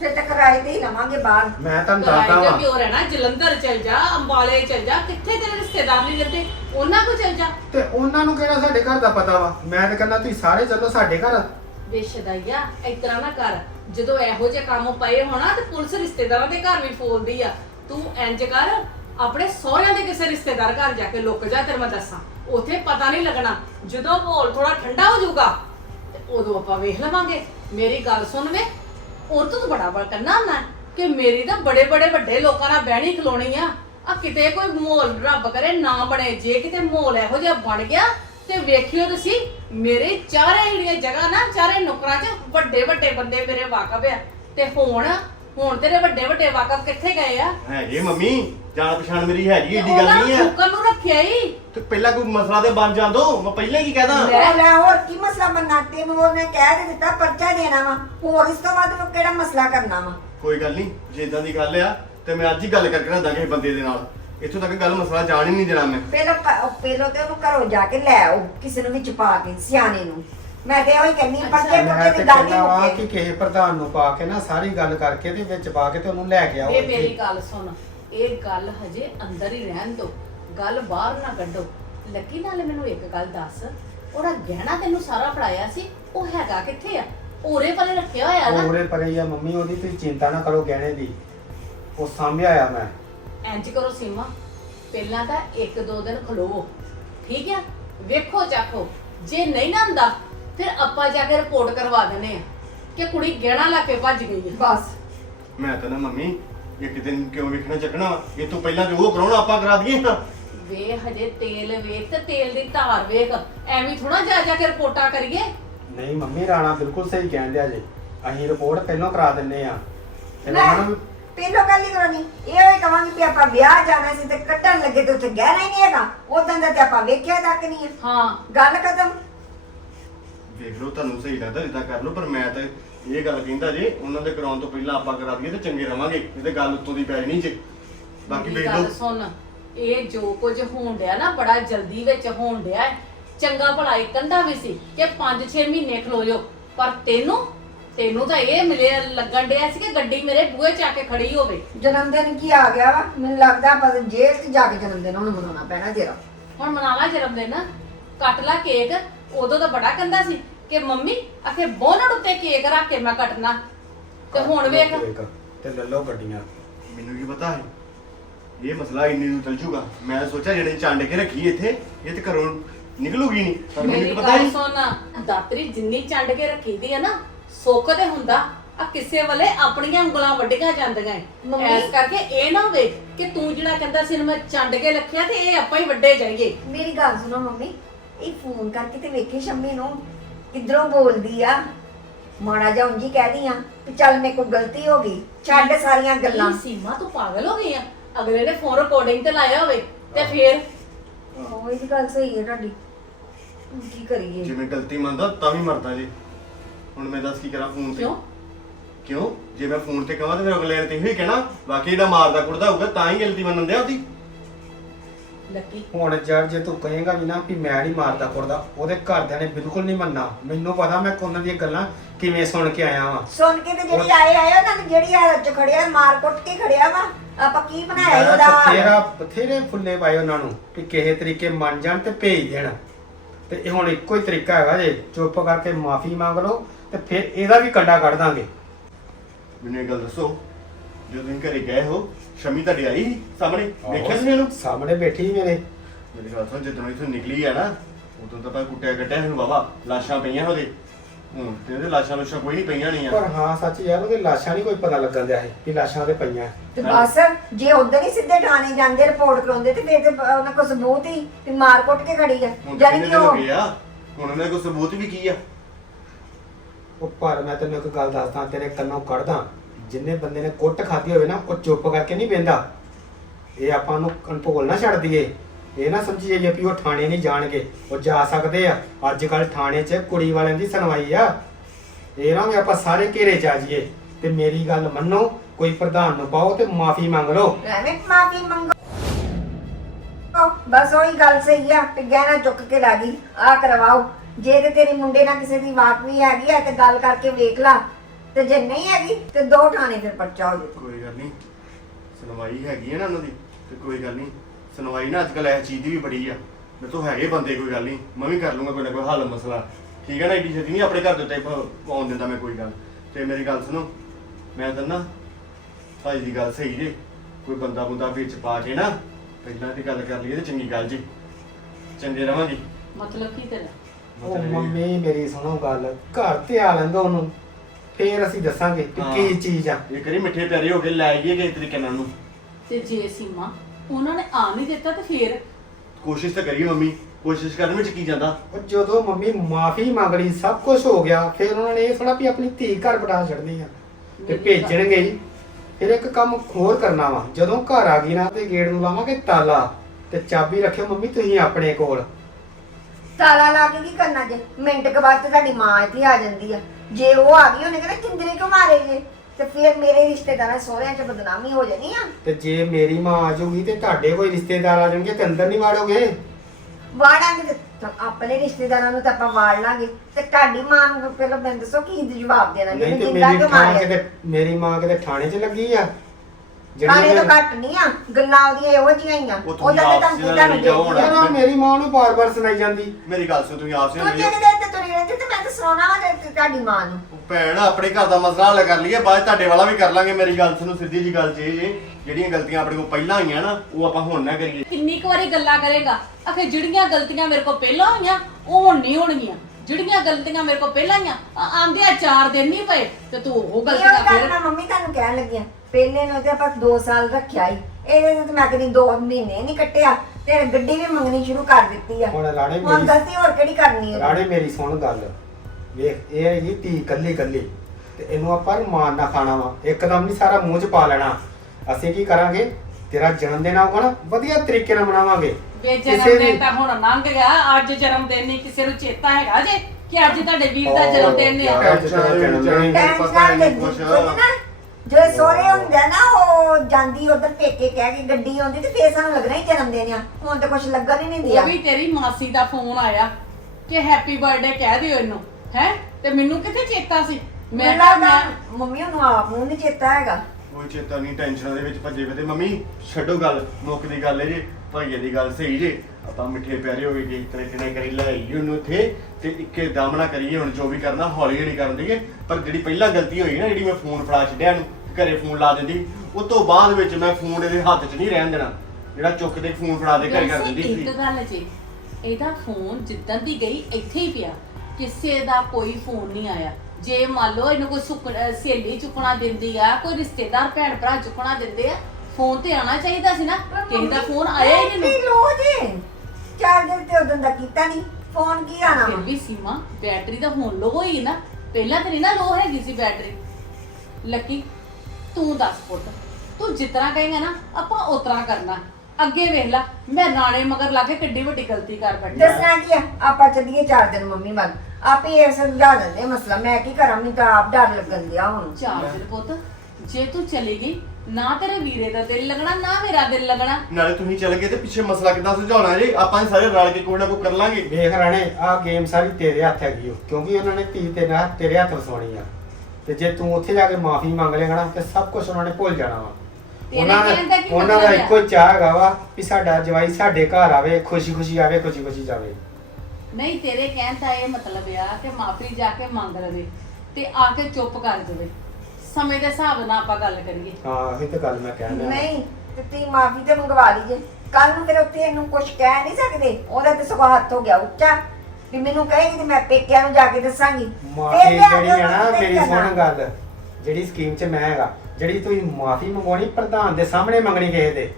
ਫਿਰ ਤਾਂ ਕਿਰਾਏ ਤੇ ਹੀ ਲਵਾਂਗੇ ਬਾਹਰ। ਮੈਂ ਤੁਹਾਨੂੰ ਦੱਸਦਾ ਤੇ ਵਾਂ। ਕਿਉਂ ਰਹਿਣਾ ਜਲੰਧਰ ਚਲ ਜਾ ਅੰਬਾਲੇ ਚਲ ਜਾ ਕਿੱਥੇ ਤੇਰੇ ਰਿਸ਼ਤੇਦਾਰ ਨਹੀਂ ਰਹਿੰਦੇ? ਉਹਨਾਂ ਕੋ ਚਲ ਜਾ। ਤੇ ਉਹਨਾਂ ਨੂੰ ਕਿਹੜਾ ਸਾਡੇ ਘਰ ਦਾ ਪਤਾ ਵਾ? ਮੈਂ ਤਾਂ ਕਹਿੰਦਾ ਤੁਸੀਂ ਸਾਰੇ ਚੱਲੋ ਸਾਡੇ ਘਰ। ਬੇਸ਼ਦਾਈਆ ਇਸ ਤਰ੍ਹਾਂ ਨਾ ਕਰ। ਜਦੋਂ ਇਹੋ ਜਿਹੇ ਕੰਮ ਪਏ ਹੋਣਾ ਤੇ ਪੁਲਿਸ ਰਿਸ਼ਤੇਦਾਰਾਂ ਦੇ ਘਰ ਵੀ ਫੋਲਦੀ ਆ। ਤੂੰ ਇੰਜ ਕਰ ਆਪਣੇ ਸਹੁਰਿਆਂ ਦੇ ਕਿਸੇ ਰਿਸ਼ਤੇਦਾਰ ਘਰ ਜਾ ਕੇ ਲੁੱਕ ਜਾ ਤੇਰੇ ਮੈਂ ਦੱਸਾਂ। ਉੱਥੇ ਪਤਾ ਨਹੀਂ ਲੱਗਣਾ। ਜਦੋਂ ਮਾਹੌਲ ਥੋੜਾ ਠੰਡਾ ਹੋ ਜਾਊਗਾ ਤੇ ਉਦੋਂ ਆਪਾਂ ਵੇਖ ਲਵਾਂਗੇ। ਮੇਰੀ ਗੱਲ ਸੁਣ ਵੇ ਉਹ ਤੋਂ ਬੜਾ ਬੜਾ ਕਰਨਾ ਹੁੰਦਾ ਕਿ ਮੇਰੀ ਤਾਂ ਬੜੇ ਬੜੇ ਵੱਡੇ ਲੋਕਾਂ ਨਾਲ ਬਹਿਣੀ ਖਲੋਣੀ ਆ। ਆ ਕਿਤੇ ਕੋਈ ਮਾਹੌਲ ਰੱਬ ਕਰੇ, ਨਾ ਬਣੇ। ਜੇ ਕਿਤੇ ਮਾਹੌਲ ਇਹੋ ਜਿਹਾ ਬਣ ਗਿਆ ਤੇ ਵੇਖਿਓ ਤੁਸੀਂ, ਮੇਰੇ ਚਾਰੇ ਜਿਹੜੀਆਂ ਜਗ੍ਹਾ ਨਾ, ਚਾਰੇ ਨੁਕਰਾਂ 'ਚ ਵੱਡੇ ਵੱਡੇ ਬੰਦੇ ਮੇਰੇ ਵਾਕਫ ਆ। ਤੇ ਹੁਣ ਹੁਣ ਤੇਰੇ ਵੱਡੇ ਵੱਡੇ ਵਾਕਫ ਕਿੱਥੇ ਗਏ ਆ? ਹੈਗੇ ਮੰਮੀ ਜਾਣ ਪਛਾਣ ਮੇਰੀ ਹੈਗੀ ਏਡੀ ਗੱਲ ਨਹੀਂ ਆ। ਚੁੱਕਣ ਨੂੰ ਰੱਖਿਆ ਹੀ ਤੇ ਪਹਿਲਾਂ ਕੋਈ ਮਸਲਾ ਤੇ ਬਣ ਜਾਂਦੋ ਮੈਂ ਪਹਿਲਾਂ ਕੀ ਕਹਦਾ? ਲੈ। ਲੈ ਹੋਰ ਕੀ ਮਸਲਾ ਬੰਨਾ ਤੈਨੂੰ ਉਹਨੇ ਕਹਿ ਦੇ ਦਿੱਤਾ ਪਰਚਾ ਦੇਣਾ ਵਾ। ਹੋਰ ਇਸ ਤੋਂ ਬਾਅਦ ਉਹ ਕਿਹੜਾ ਮਸਲਾ ਕਰਨਾ ਵਾ? ਕੋਈ ਗੱਲ ਨਹੀਂ ਜੇ ਇਦਾਂ ਦੀ ਗੱਲ ਆ ਤੇ ਮੈਂ ਅੱਜ ਹੀ ਗੱਲ ਕਰਕੇ ਰੱਖਦਾ ਕਿਸੇ ਬੰਦੇ ਦੇ ਨਾਲ। ਇੱਥੋਂ ਤੱਕ ਗੱਲ ਮਸਲਾ ਜਾਣ ਹੀ ਨਹੀਂ ਦੇਣਾ ਮੈਂ। ਪਹਿਲਾਂ ਪ- ਪਹਿਲਾਂ ਤੇ ਉਹਨੂੰ ਘਰੋਂ ਜਾ ਕੇ ਲੈ ਆਓ ਕਿਸੇ ਨੂੰ ਵਿੱਚ ਪਾ ਕੇ ਸਿਆਣੇ ਨੂੰ। ਮੈਂ ਤੇ ਉਹੀ ਹਾਂ, ਪਰਚੇ ਮੈਂ ਤੇ ਦੀ ਗੱਲ ਹੀ ਕਹਿੰਦਾ ਵਾ ਮੁੱਕੇ ਕਿ ਕਿਸੇ ਪ੍ਰਧਾਨ ਨੂੰ ਪਾ ਕੇ ਨਾ ਸਾਰੀ ਗੱਲ ਕਰਕੇ ਤੇ ਵਿੱਚ ਪਾ ਕੇ ਤੇ ਉਹਨੂੰ ਲੈ ਕੇ ਆਓ ਇਹ ਮੇਰੀ ਗੱਲ ਸੁਣ ਇਹ ਗੱਲ ਹਜੇ ਅੰਦਰ ਹੀ ਰਹਿਣ ਦੋ ਗੱਲ ਬਾਹਰ ਨਾ ਕੱਢੋ। ਲੱਕੀ ਨਾਲ ਮੈਨੂੰ ਇੱਕ ਗੱਲ ਦੱਸ ਉਹਦਾ ਗਹਿਣਾ ਤੈਨੂੰ ਸਾਰਾ ਫੜਾਇਆ ਸੀ ਉਹ ਹੈਗਾ ਕਿੱਥੇ ਆ? ਉਹਰੇ ਪਰੇ ਰੱਖਿਆ ਹੋਇਆ ਨਾ। ਉਹਰੇ ਪਰੇ ਆ ਮੰਮੀ ਉਹਦੀ ਤੁਸੀਂ ਚਿੰਤਾ ਨਾ ਕਰੋ ਗਹਿਣੇ ਦੀ। ਉਹ ਸਾਂਭਿਆ ਆ ਮੈਂ। ਇੰਜ ਕਰੋ ਸੀਮਾ ਪਹਿਲਾਂ ਤਾਂ ਇੱਕ ਦੋ ਦਿਨ ਖਲੋਵੋ ਠੀਕ ਆ? ਵੇਖੋ ਚਾਖੋ। ਜੇ ਨਹੀਂ ਨਾ ਹੁੰਦਾ ਫਿਰ ਆਪਾਂ ਜਾ ਕੇ ਰਿਪੋਰਟ ਕਰਵਾ ਦਿੰਦੇ ਆ ਕਿ ਕੁੜੀ ਗਹਿਣਾ ਲਾ ਕੇ ਭੱਜ ਗਈ ਹੈ। ਬਸ। ਮੈਂ ਤਾਂ ਨਾ ਮੰਮੀ ਇੱਕ ਦਿਨ ਕਿਉਂ ਵੇਖਣਾ ਚੱਕਣਾ? ਇਹ ਤੋਂ ਪਹਿਲਾਂ ਜੋ ਉਹ ਕਰਾਉਣਾ ਆਪਾਂ ਕਰਾ ਦਈਏ ਹਾਂ ਵੇ ਹਜੇ ਤੇਲ ਵੇਖ ਤੇ ਤੇਲ ਦੀ ਧਾਰ ਵੇਖ। ਐਵੇਂ ਥੋੜਾ ਜਾ ਜਾ ਕੇ ਰਿਪੋਰਟਾਂ ਕਰੀਏ? ਨਹੀਂ ਮੰਮੀ ਰਾਣਾ ਬਿਲਕੁਲ ਸਹੀ ਕਹਿੰਦੇ ਜੀ। ਅਸੀਂ ਰਿਪੋਰਟ ਪਹਿਲਾਂ ਕਰਾ ਦਿੰਨੇ ਆ ਤੇ ਲੈ ਉਹਨਾਂ ਨੂੰ ਪਹਿਲੋਂ ਗੱਲ ਹੀ ਕਰਨੀ ਇਹ ਹੋਈ ਕਵਾਂਗੀ ਵੀ ਆਪਾਂ ਵਿਆਹ ਜਾਣਾ ਸੀ ਤੇ ਕੱਟਣ ਲੱਗੇ ਤੇ ਉੱਥੇ ਗਹਿਣਾ ਹੀ ਨਹੀਂ ਹੈਗਾ। ਉਦੋਂ ਦਾ ਤੇ ਆਪਾਂ ਵੇਖਿਆ ਤੱਕ ਨਹੀਂ ਹੈ। ਹਾਂ। ਗੱਲ ਕਦਮ ਵੇਖ ਲਓ ਤੁਹਾਨੂੰ ਸਹੀ ਲੱਗਦਾ ਇਦਾਂ ਕਰ ਲਓ ਪਰ ਮੈਂ ਤਾਂ ਇਹ ਗੱਲ ਕਹਿੰਦਾ ਜੇ ਉਹਨਾਂ ਦੇ ਕਰਾਉਣ ਤੋਂ ਪਹਿਲਾਂ ਆਪਾਂ ਕਰਾ ਦਈਏ ਤੇ ਚੰਗੇ ਰਵਾਂਗੇ ਇਹ ਤੇ ਗੱਲ ਉੱਤੋਂ ਦੀ ਪੈ ਨਹੀਂ ਜੇ। ਬਾਕੀ ਮੇਰੀ ਵੇਖ ਗੱਲ ਲਓ। ਸੁਣ ਇਹ ਜੋ ਕੁਝ ਹੋਣ ਡਿਆ ਨਾ ਬੜਾ ਜਲਦੀ ਵਿੱਚ ਹੋਣ ਡਿਆ ਹੈ। ਚੰਗਾ ਭਲਾ ਇਹ ਕੰਧਾ ਵੀ ਸੀ ਕਿ 5-6 ਮਹੀਨੇ ਖਲੋ ਜੋ ਪਰ ਤੈਨੂੰ ਤੈਨੂੰ ਤਾਂ ਇਹ ਮਿਲੇ ਲੱਗਣ ਡਿਆ ਸੀ ਕਿ ਗੱਡੀ ਮੇਰੇ ਬੂਹੇ 'ਚ ਆ ਕੇ ਖੜੀ ਹੋਵੇ। ਜਨਮ ਦਿਨ ਕੀ ਆ ਗਿਆ ਵਾ? ਮੈਨੂੰ ਲੱਗਦਾ ਆਪਾਂ ਤਾਂ ਜੇਲ੍ਹ 'ਚ ਜਾ ਕੇ ਜਨਮ ਦਿਨ ਉਹਨੂੰ ਮਨਾਉਣਾ ਪੈਣਾ ਤੇਰਾ ਹੁਣ ਮਨਾ ਲਾ ਜਨਮ ਦਿਨ? ਕੱਟ ਲਾ ਕੇਕ। ਉਦੋਂ ਤਾਂ ਬੜਾ ਕੰਦਾ ਸੀ ਕਿ ਮੰਮੀ ਅਖੇ ਬੋਨਟ ਉੱਤੇ ਕੇਕ ਰੱਖ ਕੇ ਮੈਂ ਕੱਟਣਾ। ਤੇ ਹੁਣ ਵੇਖ। ਤੇ ਲੈ ਲਓ ਗੱਡੀਆਂ। ਮੈਨੂੰ ਕੀ ਪਤਾ ਹੈ ਇਹ ਮਸਲਾ ਇੰਨੀ ਨੂੰ ਚੱਲ ਜੂਗਾ। ਮੈਂ ਸੋਚਿਆ ਜਿਹੜੇ ਚੰਡ ਕੇ ਰੱਖੀ ਇੱਥੇ ਇਹ ਤੇ ਘਰੋਂ ਨਿਕਲੂਗੀ ਨਹੀਂ ਪਰ ਮੈਨੂੰ ਮੇਰੀ ਕੀ ਪਤਾ ਗੱਲ ਨਹੀਂ ਸੁਣ। ਦਾਤਰੀ ਜਿੰਨੀ ਚੰਡ ਕੇ ਰੱਖੀ ਦੀ ਹੈ ਨਾ ਸੁੱਖ ਤੇ ਹੁੰਦਾ। ਆ ਕਿਸੇ ਵੇਲੇ ਆਪਣੀਆਂ ਉਂਗਲਾਂ ਵੱਡੀਆਂ ਜਾਂਦੀਆਂ ਮੰਮੀ- ਐਸ ਕਰਕੇ ਇਹ ਨਾ ਹੋਵੇ ਕਿ ਤੂੰ ਜਿਹੜਾ ਕਹਿੰਦਾ ਸੀ ਮੈਂ ਚੰਡ ਕੇ ਰੱਖਿਆ ਤੇ ਇਹ ਆਪਾਂ ਹੀ ਵੱਡੇ ਜਾਈਏ। ਮੇਰੀ ਗੱਲ ਸੁਣੋ ਮੰਮੀ। ਇਹ ਫੋਨ ਕਰਕੇ ਤੇ ਵੇਖੀ ਸ਼ੰਮੀ ਨੂੰ ਕਿੱਧਰੋਂ ਬੋਲਦੀ ਆ। ਮਾੜਾ ਜਿਹਾ ਉਂਝ ਹੀ ਕਹਿਦੀ ਆ ਕਿ ਚੱਲ ਮੇਰੇ ਕੋਲ ਗਲਤੀ ਹੋ ਗਈ ਛੱਡ ਸਾਰੀਆਂ ਗੱਲਾਂ। ਨਹੀਂ, ਸੀਮਾ ਤੂੰ ਪਾਗਲ ਹੋ ਗਈ ਆ। ਅਗਲੇ ਨੇ ਫੋਨ ਰਿਕਾਰਡਿੰਗ ਤੇ ਲਾਇਆ ਹੋਵੇ ਤੇ ਫੇਰ? ਉਹ ਇਹ ਗੱਲ ਸਹੀ ਹੈ ਤੁਹਾਡੀ। ਹੁਣ ਕੀ ਕਰੀਏ? ਜੇ ਮੈਂ ਗਲਤੀ ਮੰਨਦਾ ਤਾਂ ਵੀ ਮਰਦਾ ਜੀ। ਹੁਣ ਮੈਂ ਦੱਸ ਕੀ ਕਰਾਂ ਫੋਨ ਤੇ? ਕਿਉਂ? ਕਿਉਂ? ਜੇ ਮੈਂ ਫੋਨ ਤੇ ਕਹਾਂ ਤੇ ਫਿਰ ਅਗਲੇ ਨੇ ਤੇ ਇਹੋ ਹੀ ਕਹਿਣਾ ਬਾਕੀ ਜਿਹੜਾ ਮਾਰਦਾ ਕੁੱਟਦਾ ਹੋਊਗਾ ਤਾਂ ਹੀ ਗਲਤੀ ਮੰਨਣ ਦਿਆ ਉਹਦੀ। ਲੱਕੀ ਹੁਣ ਜਦ ਜੇ ਤੂੰ ਕਹੇਗਾ ਵੀ ਨਾ ਵੀ ਮੈਂ ਨਹੀਂ ਮਾਰਦਾ ਕੁੜਦਾ ਉਹਦੇ ਘਰਦਿਆਂ ਨੇ ਬਿਲਕੁਲ ਨਹੀਂ ਮੰਨਣਾ। ਮੈਨੂੰ ਪਤਾ ਮੈਂ ਉਹਨਾਂ ਦੀਆਂ ਗੱਲਾਂ ਕਿਵੇਂ ਸੁਣ ਕੇ ਆਇਆ ਵਾਂ। ਸੁਣ ਕੇ ਤੇ ਜਿਹੜੀ ਆਏ ਆਏ ਉਹਨਾਂ ਨੇ ਜਿਹੜੀ ਹਾਲਤ ਚ ਖੜਿਆ ਮਾਰ ਕੁੱਟ ਕੇ ਖੜਿਆ ਵਾ। ਆਪਾਂ ਕੀ ਬਣਾਇਆ ਮੈਂ ਉਹਦਾ? ਬਥੇਰਾ ਹਾਲ? ਬਥੇਰੇ ਫੁੱਲੇ ਪਾਏ ਉਹਨਾਂ ਨੂੰ ਕਿ ਕਿਸੇ ਤਰੀਕੇ ਮੰਨ ਜਾਣ ਤੇ ਭੇਜ ਦੇਣ। ਤੇ ਇਹ ਹੁਣ ਇੱਕੋ ਹੀ ਤਰੀਕਾ ਹੈਗਾ ਜੇ ਚੁੱਪ ਕਰਕੇ ਮਾਫੀ ਮੰਗ ਲਓ ਤੇ ਫਿਰ ਇਹਦਾ ਵੀ ਕੰਡਾ ਕੱਢ ਦਾਂਗੇ। ਮੈਨੂੰ ਇਹ ਗੱਲ ਦੱਸੋ ਜਦੋਂ ਤੁਸੀਂ ਘਰੇ ਗਏ ਹੋ ਸ਼ਮੀ ਤੁਹਾਡੀ ਆਈ ਸੀ ਸਾਹਮਣੇ? ਦੇਖਿਆ ਸੀ ਇਹਨੂੰ? ਸਾਹਮਣੇ ਬੈਠੀ ਮੇਰੇ। ਮੇਰੀ ਗੱਲ ਸੁਣ ਜਦੋਂ ਇਥੋਂ ਨਿਕਲੀ ਆ ਨਾ ਉਦੋਂ ਤਾਂ ਪਾ ਕੁੱਟਿਆ ਕੱਟਿਆ ਇਹਨੂੰ ਬਾਬਾ ਲਾਸ਼ਾਂ ਪਈਆਂ ਉਹਦੇ। ਹੁਣ ਤੇ ਉਹਦੇ ਲਾਸ਼ਾਂ ਲੁਸ਼ਾਂ ਕੋਈ ਨਹੀਂ ਪਈਆਂ ਨਹੀਂ ਪਰ ਆ ਹਾਂ ਸੱਚ ਯਾਰ ਉਹਦੇ ਲਾਸ਼ਾਂ ਨਹੀਂ ਕੋਈ ਪਤਾ ਲੱਗਣ ਦਿਆ ਸੀ ਕਿ ਲਾਸ਼ਾਂ ਤੇ ਪਈਆਂ। ਤੇ ਬਸ ਜੇ ਉਧਰ ਹੀ ਸਿੱਧੇ ਥਾਣੇ ਜਾਂਦੇ ਰਿਪੋਰਟ ਕਰਾਉਂਦੇ ਤੇ ਫਿਰ ਤੇ ਉਹਨਾਂ ਕੋਲ ਸਬੂਤ ਹੀ ਵੀ ਮਾਰ ਕੁੱਟ ਕੇ ਖੜੀ ਆ। ਹੁਣ ਜਾਨੀ ਕਿੰਨੇ ਕਿ ਦਿਨ ਹੋ ਉਹ ਗਏ ਆ? ਹੁਣ ਉਹਨਾਂ ਕੋਲ ਸਬੂਤ ਵੀ ਕੀ ਆ? ਉਹ ਪਰ ਮੈਂ ਤੈਨੂੰ ਇੱਕ ਗੱਲ ਦੱਸਦਾ ਤੇਰੇ ਕੰਨੋਂ ਕੱਢਦਾ। ਜਿੰਨੇ ਬੰਦੇ ਨੇ ਕੁੱਟ ਖਾਧੀ ਹੋਵੇ ਨਾ, ਉਹ ਚੁੱਪ ਕਰਕੇ ਨਹੀਂ ਬਹਿੰਦਾ। ਇਹ ਆਪਾਂ ਨੂੰ ਅਨਭੋਲ ਨਾ ਛੱਡ ਦਈਏ। ਇਹ ਨਾ ਸਮਝੀ ਜਾਈਏ ਵੀ ਉਹ ਥਾਣੇ ਨਹੀਂ ਜਾਣਗੇ। ਉਹ ਜਾ ਸਕਦੇ ਆ। ਅੱਜ ਕੱਲ ਥਾਣੇ 'ਚ ਕੁੜੀ ਵਾਲਿਆਂ ਦੀ ਸੁਣਵਾਈ ਆ। ਇਹ ਨਾ ਵੀ ਆਪਾਂ ਸਾਰੇ ਘੇਰੇ 'ਚ ਆ ਜਾਈਏ। ਤੇ ਮੇਰੀ ਗੱਲ ਮੰਨੋ, ਕੋਈ ਪ੍ਰਧਾਨ ਨੂੰ ਪਾਓ ਤੇ ਮਾਫੀ ਮੰਗ ਲਓ। ਐਵੇਂ ਮਾਫੀ ਮੰਗੋ। ਬਸ ਉਹੀ ਗੱਲ ਸਹੀ ਆ ਕਿ ਗਹਿਣਾ ਚੁੱਕ ਕੇ ਲਾ ਗਈ। ਆ ਕਰਵਾਓ। ਜੇ ਤੇ ਤੇਰੇ ਮੁੰਡੇ ਨਾਲ ਕਿਸੇ ਦੀ ਵਾਕ ਵੀ ਹੈਗੀ ਆ, ਤੇ ਗੱਲ ਕਰਕੇ ਵੇਖ ਲਾ। ਤੇ ਜੇ ਨਹੀਂ ਹੈਗੀ ਤੇ ਦੋ ਥਾਣੇ ਫਿਰ ਪਰਚਾ ਹੋ ਜੇ ਕੋਈ ਗੱਲ ਨਹੀਂ। ਸੁਣਵਾਈ ਹੈਗੀ ਹੈ ਨਾ ਉਹਨਾਂ ਦੀ ਤੇ ਕੋਈ ਗੱਲ ਨਹੀਂ। ਸੁਣਵਾਈ ਨਾ ਅੱਜ ਕੱਲ ਇਹ ਚੀਜ਼ ਦੀ ਵੀ ਬੜੀ ਆ। ਮੇਰੇ ਤੋਂ ਹੈਗੇ ਬੰਦੇ ਕੋਈ ਗੱਲ ਨਹੀਂ। ਮੈਂ ਵੀ ਕਰ ਲੂੰਗਾ ਕੋਈ ਨਾ ਕੋਈ ਹੱਲ ਮਸਲਾ। ਠੀਕ ਹੈ ਨਾ ਏਡੀ ਛੇਤੀ ਨਹੀਂ ਆਪਣੇ ਘਰ ਦੇ ਉੱਤੇ ਪ- ਪਾਉਣ ਦਿੰਦਾ ਮੈਂ ਕੋਈ ਗੱਲ। ਤੇ ਮੇਰੀ ਗੱਲ ਸੁਣੋ। ਮੈਂ ਤਾਂ ਨਾ ਭਾਈ ਦੀ ਗੱਲ ਸਹੀ ਜੇ। ਕੋਈ ਬੰਦਾ ਬੰਦਾ ਵਿੱਚ ਪਾ ਕੇ ਨਾ ਪਹਿਲਾਂ ਤੇ ਗੱਲ ਕਰ ਲਈਏ ਤੇ ਚੰਗੀ ਗੱਲ ਜੀ। ਚੰਗੇ ਰਵਾਂਗੇ। ਮਤਲਬ ਕੀ ਤੇਰਾ? ਉਹ ਮਤਲਬ ਇਹ- ਮੰਮੀ ਮੇਰੀ ਸੁਣੋ ਗੱਲ। ਘਰ ਤੇ ਆ ਲੈਂਦੋ ਉਹਨੂੰ। ਫੇਰ ਅਸੀਂ ਦੱਸਾਂਗੇ ਕਿ ਹਾਂ। ਕੀ ਚੀਜ਼ ਆ। ਇਹ ਕਰੀ ਮਿੱਠੇ ਪਿਆਰੇ ਹੋ ਕੇ ਲੈ ਆਈਏ ਕਿਸੇ ਤਰੀਕੇ ਨਾਲ ਉਹਨੂੰ। ਤੇ ਜੇ ਸੀਮਾ ਉਹਨਾਂ ਨੇ ਆ ਨਹੀਂ ਦਿੱਤਾ ਤੇ ਫੇਰ? ਕੋਸ਼ਿਸ਼ ਤਾਂ ਕਰੀਏ ਮੰਮੀ ਕੋਸ਼ਿਸ਼ ਕਰਨ ਵਿੱਚ ਕੀ ਜਾਂਦਾ? ਉਹ ਜਦੋਂ ਮੰਮੀ ਮਾਫੀ ਮੰਗ ਲਈ ਸਭ ਕੁਝ ਹੋ ਗਿਆ ਫਿਰ ਉਹਨਾਂ ਨੇ ਇਹ ਥੋੜਾ ਵੀ ਆਪਣੀ ਧੀ ਘਰ ਬਣਾ ਛੱਡਣੀ ਆ ਤੇ ਮੇਰੀ ਗੱਲ- ਭੇਜਣਗੇ ਹੀ। ਫਿਰ ਇੱਕ ਕੰਮ ਹੋਰ ਕਰਨਾ ਵਾ ਜਦੋਂ ਘਰ ਆ ਗਈ ਨਾ ਤੇ ਗੇਟ ਨੂੰ ਲਾਵਾਂਗੇ ਤਾਲਾ ਤੇ ਚਾਬੀ ਰੱਖਿਓ ਮੰਮੀ ਤੁਸੀਂ ਆਪਣੇ ਕੋਲ। ਤਾਲਾ ਲਾ ਕੇ ਕੀ ਕਰਨਾ ਜੇ? ਮਿੰਟ ਕੇ ਬਾਅਦ ਤੇ ਤੁਹਾਡੀ ਮਾਂ ਇੱਥੇ ਆ ਜਾਂਦੀ ਆ। ਜੇ ਉਹ ਆ ਗਈ ਉਹਨੇ ਕਹਿੰਦਾ ਕਿੰਦਰੇ ਕਿਉਂ ਮਾਰੇ ਜੇ? ਤੇ ਫਿਰ ਮੇਰੇ ਰਿਸ਼ਤੇਦਾਰਾਂ ਸਹੁਰਿਆਂ 'ਚ ਬਦਨਾਮੀ ਹੋ ਜਾਣੀ ਆ। ਤੇ ਜੇ ਮੇਰੀ ਮਾਂ ਆ ਜਾਊਗੀ ਤੇ ਤੁਹਾਡੇ ਕੋਈ ਰਿਸ਼ਤੇਦਾਰ ਆ ਜਾਣਗੇ ਤੇ ਅੰਦਰ ਨਹੀਂ ਵਾੜੋਗੇ? ਵਾੜਾਂਗੇ ਤੇ ਤਾਂ ਆਪਣੇ ਰਿਸ਼ਤੇਦਾਰਾਂ ਨੂੰ ਤਾਂ ਆਪਾਂ ਵਾੜ ਲਾਂਗੇ। ਤੇ ਤੁਹਾਡੀ ਮਾਂ ਨੂੰ ਪਹਿਲਾਂ ਮੈਨੂੰ ਦੱਸੋ ਕੀ ਜਵਾਬ ਦੇਣਾ ਜੇ ਨਹੀਂ ਤੇ ਜਿੰਦਾ ਮੇਰੀ ਕਿਉਂ ਮਾਂ ਮਾਰਿਆ? ਕਿਤੇ ਮੇਰੀ ਮਾਂ ਕਿਤੇ ਥਾਣੇ 'ਚ ਲੱਗੀ ਆ? ਥਾਣੇ ਤੋਂ ਘੱਟ ਨਹੀਂ ਆ ਗੱਲਾਂ ਉਹਦੀਆਂ ਇਹੋ ਜਿਹੀਆਂ ਹੀ ਆ। ਉਹ ਤੁਸੀਂ ਉਹਦਾ ਤੇ ਆਪ ਧਮਕੀ ਨਾਲ ਤੁਹਾਨੂੰ ਨਹੀਂ ਜਾਓ ਹੁਣ। ਦਿੱਤੀ ਆ। ਯਾਰ, ਮੇਰੀ ਮਾਂ ਨੂੰ ਬਾਰ-ਬਾਰ ਸੁਣਾਈ ਜਾਂਦੀ। ਮੇਰੀ ਗੱਲ ਸੁਣ ਤੁਸੀਂ ਆਪ ਸੇ ਤੂੰ ਜਿਹੜੇ ਦਿਨ ਤੇ ਤੁਰੀ ਰਹਿੰਦੀ ਤੇ ਮੈਂ ਤਾਂ ਸੁਣਾਉਣਾ ਵਾ ਤੇ ਤੁਹਾਡੀ ਮਾਂ ਨੂੰ। ਭੈਣ ਆਪਣੇ ਘਰ ਦਾ ਮਸਲਾ ਹੱਲ ਕਰ ਲਈਏ ਬਾਅਦ 'ਚ ਤੁਹਾਡੇ ਵਾਲਾ ਵੀ ਕਰ ਲਾਂਗੇ ਮੇਰੀ ਗੱਲ ਸੁਣੋ ਸਿੱਧੀ ਜੀ ਗੱਲ ਜੇ ਜਿਹੜੀਆਂ ਗਲਤੀਆਂ ਆਪਣੇ ਕੋਲ ਪਹਿਲਾਂ ਹੋਈਆਂ ਨਾ ਉਹ ਆਪਾਂ ਹੁਣ ਨਾ ਕਰੀਏ। ਕਿੰਨੀ ਕੁ ਵਾਰੀ ਗੱਲਾਂ ਕਰੇਗਾ? ਆਖੇ ਜਿਹੜੀਆਂ ਗਲਤੀਆਂ ਮੇਰੇ ਕੋਲ ਪਹਿਲਾਂ ਹੋਈਆਂ ਉਹ ਹੁਣ ਨਹੀਂ ਹੋਣਗੀਆਂ। ਜਿਹੜੀਆਂ ਗਲਤੀਆਂ ਮੇਰੇ ਕੋਲ ਪਹਿਲਾਂ ਹੋਈਆਂ ਆਂਦੇ ਆ ਚਾਰ ਦਿਨ ਨਹੀਂ ਪਏ ਤੇ ਤੂੰ ਉਹ ਇਹ ਗਲਤੀਆਂ ਗੱਲ ਫਿਰ ਮੈਂ ਮੰਮੀ ਤੁਹਾਨੂੰ ਕਹਿਣ ਲੱਗੀ ਆ। ਪਹਿਲੇ ਨੂੰ ਤੇ ਆਪਾਂ 2 ਸਾਲ ਰੱਖਿਆ ਹੀ ਇਹਦੇ ਤੇ ਮੈਂ ਕਦੀ 2 ਮਹੀਨੇ ਨਹੀਂ ਕੱਟਿਆ ਤੇ ਗੱਡੀ ਵੀ ਮੰਗਣੀ ਸ਼ੁਰੂ ਕਰ ਦਿੱਤੀ ਆ। ਹੁਣ ਲਾੜੇ ਹੁਣ ਮੇਰੀ ਗਲਤੀ ਹੋਰ ਕਿਹੜੀ ਕਰਨੀ ਹੈ ਰਾਣੇ ਮੇਰੀ ਸੁਣ ਗੱਲ। ਵੇਖ ਇਹ ਹੈਗੀ ਧੀ ਕੱਲੀ ਕੱਲੀ। ਤੇ ਇਹਨੂੰ ਆਪਾਂ ਮਾਨ ਨਾ ਖਾਣਾ ਵਾ। ਇੱਕਦਮ ਨਹੀਂ ਸਾਰਾ ਮੂੰਹ 'ਚ ਪਾ ਲੈਣਾ। ਅਸੀਂ ਕੀ ਕਰਾਂਗੇ? ਤੇਰਾ ਜਨਮ ਦਿਨ ਆਊਗਾ ਨਾ ਵਧੀਆ ਤਰੀਕੇ ਨਾਲ ਮਨਾਵਾਂਗੇ। ਵੇ ਕਿਸੇ ਜਨਮ ਦਿਨ ਤਾਂ ਹੁਣ ਲੰਘ ਗਿਆ। ਅੱਜ ਜਨਮ ਦਿਨ ਨਹੀਂ ਕਿਸੇ ਨੂੰ ਚੇਤਾ ਹੈਗਾ ਜੇ ਕਿ ਅੱਜ ਤੁਹਾਡੇ ਵੀਰ ਦਾ ਜਨਮ ਦਿਨ ਯਾਰ। ਹੈ ਟੈਨਸ਼ਨ ਦੇ ਵਿੱਚ ਟੈਨਸ਼ਨ ਪਤਾ ਦੇ ਨਹੀਂ ਕੁਛ ਨਾ। ਜੋ ਸੋਰੇ ਹੁੰਦਾ ਨਾ ਉਹ ਜਾਂਦੀ ਉਧਰ ਪੇਕੇ ਕਹਿ ਕੇ ਗੱਡੀ ਆਉਂਦੀ ਤੇ ਫੇਰ ਸਾਨੂੰ ਲੱਗਣਾ ਹੀ ਜਨਮ ਦਿਨ ਆ। ਹੁਣ ਤਾਂ ਕੁਝ ਲੱਗਣ ਹੀ ਨਹੀਂ ਦਿਆ। ਉਹ ਵੀ ਤੇਰੀ ਮਾਸੀ ਦਾ ਫੋਨ ਆਇਆ ਕਿ ਹੈਪੀ ਬਰਥਡੇ ਕਹਿ ਦਿਓ ਇਹਨੂੰ ਹੈ? ਤੇ ਮੈਨੂੰ ਕਿੱਥੇ ਚੇਤਾ ਸੀ? ਮੈਂ ਮੈਂ ਕਿਹਾ ਮੈਂ ਮੰਮੀ ਨੂੰ ਆਪ ਨੂੰ ਨਹੀਂ ਚੇਤਾ ਹੈਗਾ। ਕੋਈ ਚੇਤਾ ਨਹੀਂ ਟੈਨਸ਼ਨਾਂ ਦੇ ਵਿੱਚ ਭੱਜੇ ਫਿਰਦੇ। ਮੰਮੀ ਛੱਡੋ ਗੱਲ ਮੁੱਕ ਦੀ ਗੱਲ ਹੈ ਜੀ। ਭਾਈਏ ਦੀ ਗੱਲ ਸਹੀ ਜੇ ਆਪਾਂ ਮਿੱਠੇ ਪਿਆਰੇ ਹੋ ਗਏ ਕਿ ਤਰੀਕੇ ਨਾਲ ਕਰੀ ਲੈ ਆਈਏ ਉਹਨੂੰ ਇੱਥੇ ਤੇ ਇੱਕੇ ਦਮ ਨਾ ਕਰੀਏ ਹੁਣ ਜੋ ਵੀ ਕਰਨਾ ਹੌਲੀ ਹੌਲੀ ਕਰਨ ਦੀਏ ਪਰ ਜਿਹੜੀ ਪਹਿਲਾਂ ਗਲਤੀ ਹੋਈ ਨਾ ਜਿਹੜੀ ਮੈਂ ਫੋਨ ਫੜਾ ਛੱਡਿਆ ਨੂੰ ਘਰੇ ਫੋਨ ਲਾ ਦਿੰਦੀ ਉਸ ਤੋਂ ਬਾਅਦ ਵਿੱਚ ਮੈਂ ਫੋਨ ਇਹਦੇ ਹੱਥ 'ਚ ਨਹੀਂ ਰਹਿਣ ਦੇਣਾ। ਜਿਹੜਾ ਚੁੱਕ ਦੇ ਫੋਨ ਫੜਾ ਦੇ ਘਰੇ ਕਰ ਵੈਸੇ ਦਿੰਦੀ ਸੀ। ਇੱਕ ਗੱਲ ਜੀ ਇਹਦਾ ਫੋਨ ਜਿੱਦਾਂ ਦੀ ਗਈ ਇੱਥੇ ਹੀ ਪਿਆ। ਕਿਸੇ ਦਾ ਕੋਈ ਫੋਨ ਨਹੀਂ ਆਇਆ। ਜੇ ਮੰਨ ਲਓ ਇਹਨੂੰ ਕੋਈ ਸੁੱਕ- ਅਹ ਸਹੇਲੀ ਚੁੱਕਣਾ ਦਿੰਦੀ ਆ ਕੋਈ ਰਿਸ਼ਤੇਦਾਰ ਭੈਣ ਭਰਾ ਚੁੱਕਣਾ ਦਿੰਦੇ ਆ ਫੋਨ ਤੇ ਆਣਾ ਚਾਹੀਦਾ ਸੀ ਨਾ। ਕਿਸੇ ਦਾ ਫੋਨ ਆਇਆ ਹੀ ਨਹੀਂ। ਲੋ ਜੇ। ਚਾਰਜਰ ਤੇ ਉਦੋਂ ਦਾ ਕੀਤਾ ਨਹੀਂ ਫੋਨ ਕੀ ਆਣਾ ਫਿਰ ਵਾ ਸੀਮਾ ਬੈਟਰੀ ਤਾਂ ਹੁਣ ਲੋ ਹੋਈ ਨਾ। ਪਹਿਲਾਂ ਤਾਂ ਨਹੀਂ ਨਾ ਲੋ ਹੈਗੀ ਸੀ ਬੈਟਰੀ। ਲੱਕੀ ਤੂੰ ਦੱਸ ਪੁੱਤ ਤੂੰ ਜਿਤਨਾ ਕਹੇਂਗਾ ਨਾ ਆਪਾਂ ਉਤਰਾ ਕਰਨਾ। ਅੱਗੇ ਵੇਖ ਲੈ ਮੈਂ ਰਾਣੇ ਮਗਰ ਲਾ ਕੇ ਕਿੱਡੀ ਵੱਡੀ ਗਲਤੀ ਕਰ ਬੈਠੀ ਦੱਸਣਾ ਕੀ ਆ? ਆਪਾਂ ਚੱਲੀਏ ਚਾਰ ਦਿਨ ਮੰਮੀ ਵੱਲ। ਆਪੇ ਇਹ ਸਮਝਾ ਦਿੰਦੇ ਮਸਲਾ। ਮੈਂ ਕੀ ਕਰਾਂ? ਮੈਨੂੰ ਤਾਂ ਆਪ ਡਰ ਲੱਗਣ ਦਿਆ ਹੁਣ। ਚਾਰ ਦਿਨ ਪੁੱਤ ਜੇ ਤੂੰ ਚਲੀ ਗਈ ਨਾ ਤੇਰੇ ਵੀਰੇ ਦਾ ਦਿਲ ਲੱਗਣਾ ਨਾ ਮੇਰਾ ਦਿਲ ਲੱਗਣਾ। ਨਾਲੇ ਤੁਸੀਂ ਚੱਲ ਗਏ ਤੇ ਪਿੱਛੇ ਮਸਲਾ ਕਿੱਦਾਂ ਸੁਲਝਾਉਣਾ ਜੀ? ਆਪਾਂ ਸਾਰੇ ਰਲ ਕੇ ਕੋਈ ਨਾ ਕੋਈ ਕਰ ਲਾਂਗੇ। ਵੇਖ ਰਾਣੇ ਆਹ ਗੇਮ ਸਾਰੀ ਤੇਰੇ ਹੱਥ ਹੈਗੀ ਓ ਕਿਉਂਕਿ ਉਹਨਾਂ ਨੇ ਧੀ ਤੇਰੇ ਹੱਥ ਤੇਰੇ ਹੱਥ ਵਸਾਉਣੀ ਆ। ਤੇ ਜੇ ਤੂੰ ਉੱਥੇ ਜਾ ਕੇ ਮਾਫੀ ਮੰਗ ਲੇਗਾ ਨਾ ਤੇ ਸਭ ਕੁਝ ਉਹਨਾਂ ਨੇ ਭੁੱਲ ਜਾਣਾ ਵਾ। ਤੇਰੇ ਉਹਨਾਂ ਕਹਿਣ ਦਾ ਕੀ ਉਹਨਾਂ ਦਾ ਮਤਲਬ ਹੈ? ਇੱਕੋ ਚਾਹ ਹੈਗਾ ਵਾ ਵੀ ਸਾਡਾ ਜਵਾਈ ਸਾਡੇ ਘਰ ਆਵੇ ਖੁਸ਼ੀ ਖੁਸ਼ੀ ਆਵੇ ਖੁਸ਼ੀ ਖੁਸ਼ੀ ਜਾਵੇ। ਨਹੀਂ ਤੇਰੇ ਕਹਿਣ ਦਾ ਇਹ ਮਤਲਬ ਆ ਕਿ ਮਾਫੀ ਜਾ ਕੇ ਮੰਗ ਲਵੇ ਤੇ ਆ ਕੇ ਚੁੱਪ ਕਰ ਜਾਵੇ। ਸਮੇਂ ਦੇ ਹਿਸਾਬ ਨਾਲ ਆਪਾਂ ਗੱਲ ਕਰੀਏ। ਹਾਂ ਇਹ ਤਾਂ ਗੱਲ ਮੈਂ ਕਹਿਣ ਡਿਆ। ਨਹੀਂ ਤੇ ਤੁਸੀਂ ਮਾਫੀ ਤੇ ਮੰਗਵਾ ਲਈਏ। ਕੱਲ ਨੂੰ ਫਿਰ ਉੱਥੇ ਇਹਨੂੰ ਕੁਝ ਕਹਿ ਨਹੀਂ ਸਕਦੇ। ਉਹਦਾ ਤੇ ਸਗੋਂ ਹੱਥ ਹੋ ਗਿਆ ਉੱਚਾ। ਵੀ ਮੈਨੂੰ ਕਹੇਗੀ ਤੇ ਮੈਂ ਪੇਕਿਆਂ ਨੂੰ ਜਾ ਕੇ ਦੱਸਾਂਗੀ। ਮਾਫੀ ਫਿਰ ਜਿਹੜੀ ਹੈ ਨਾ ਉਹਨੂੰ ਮੇਰੀ ਸੁਣ ਗੱਲ। ਜਿਹੜੀ ਸਕੀਮ 'ਚ ਮੈਂ ਹੈਗਾ ਜਿਹੜੀ ਤੁਸੀਂ ਮਾਫੀ ਮੰਗਵਾਉਣੀ ਪ੍ਰਧਾਨ ਦੇ ਸਾਹਮਣੇ ਮੰਗਣੀ ਕਿਸੇ ਦੇ।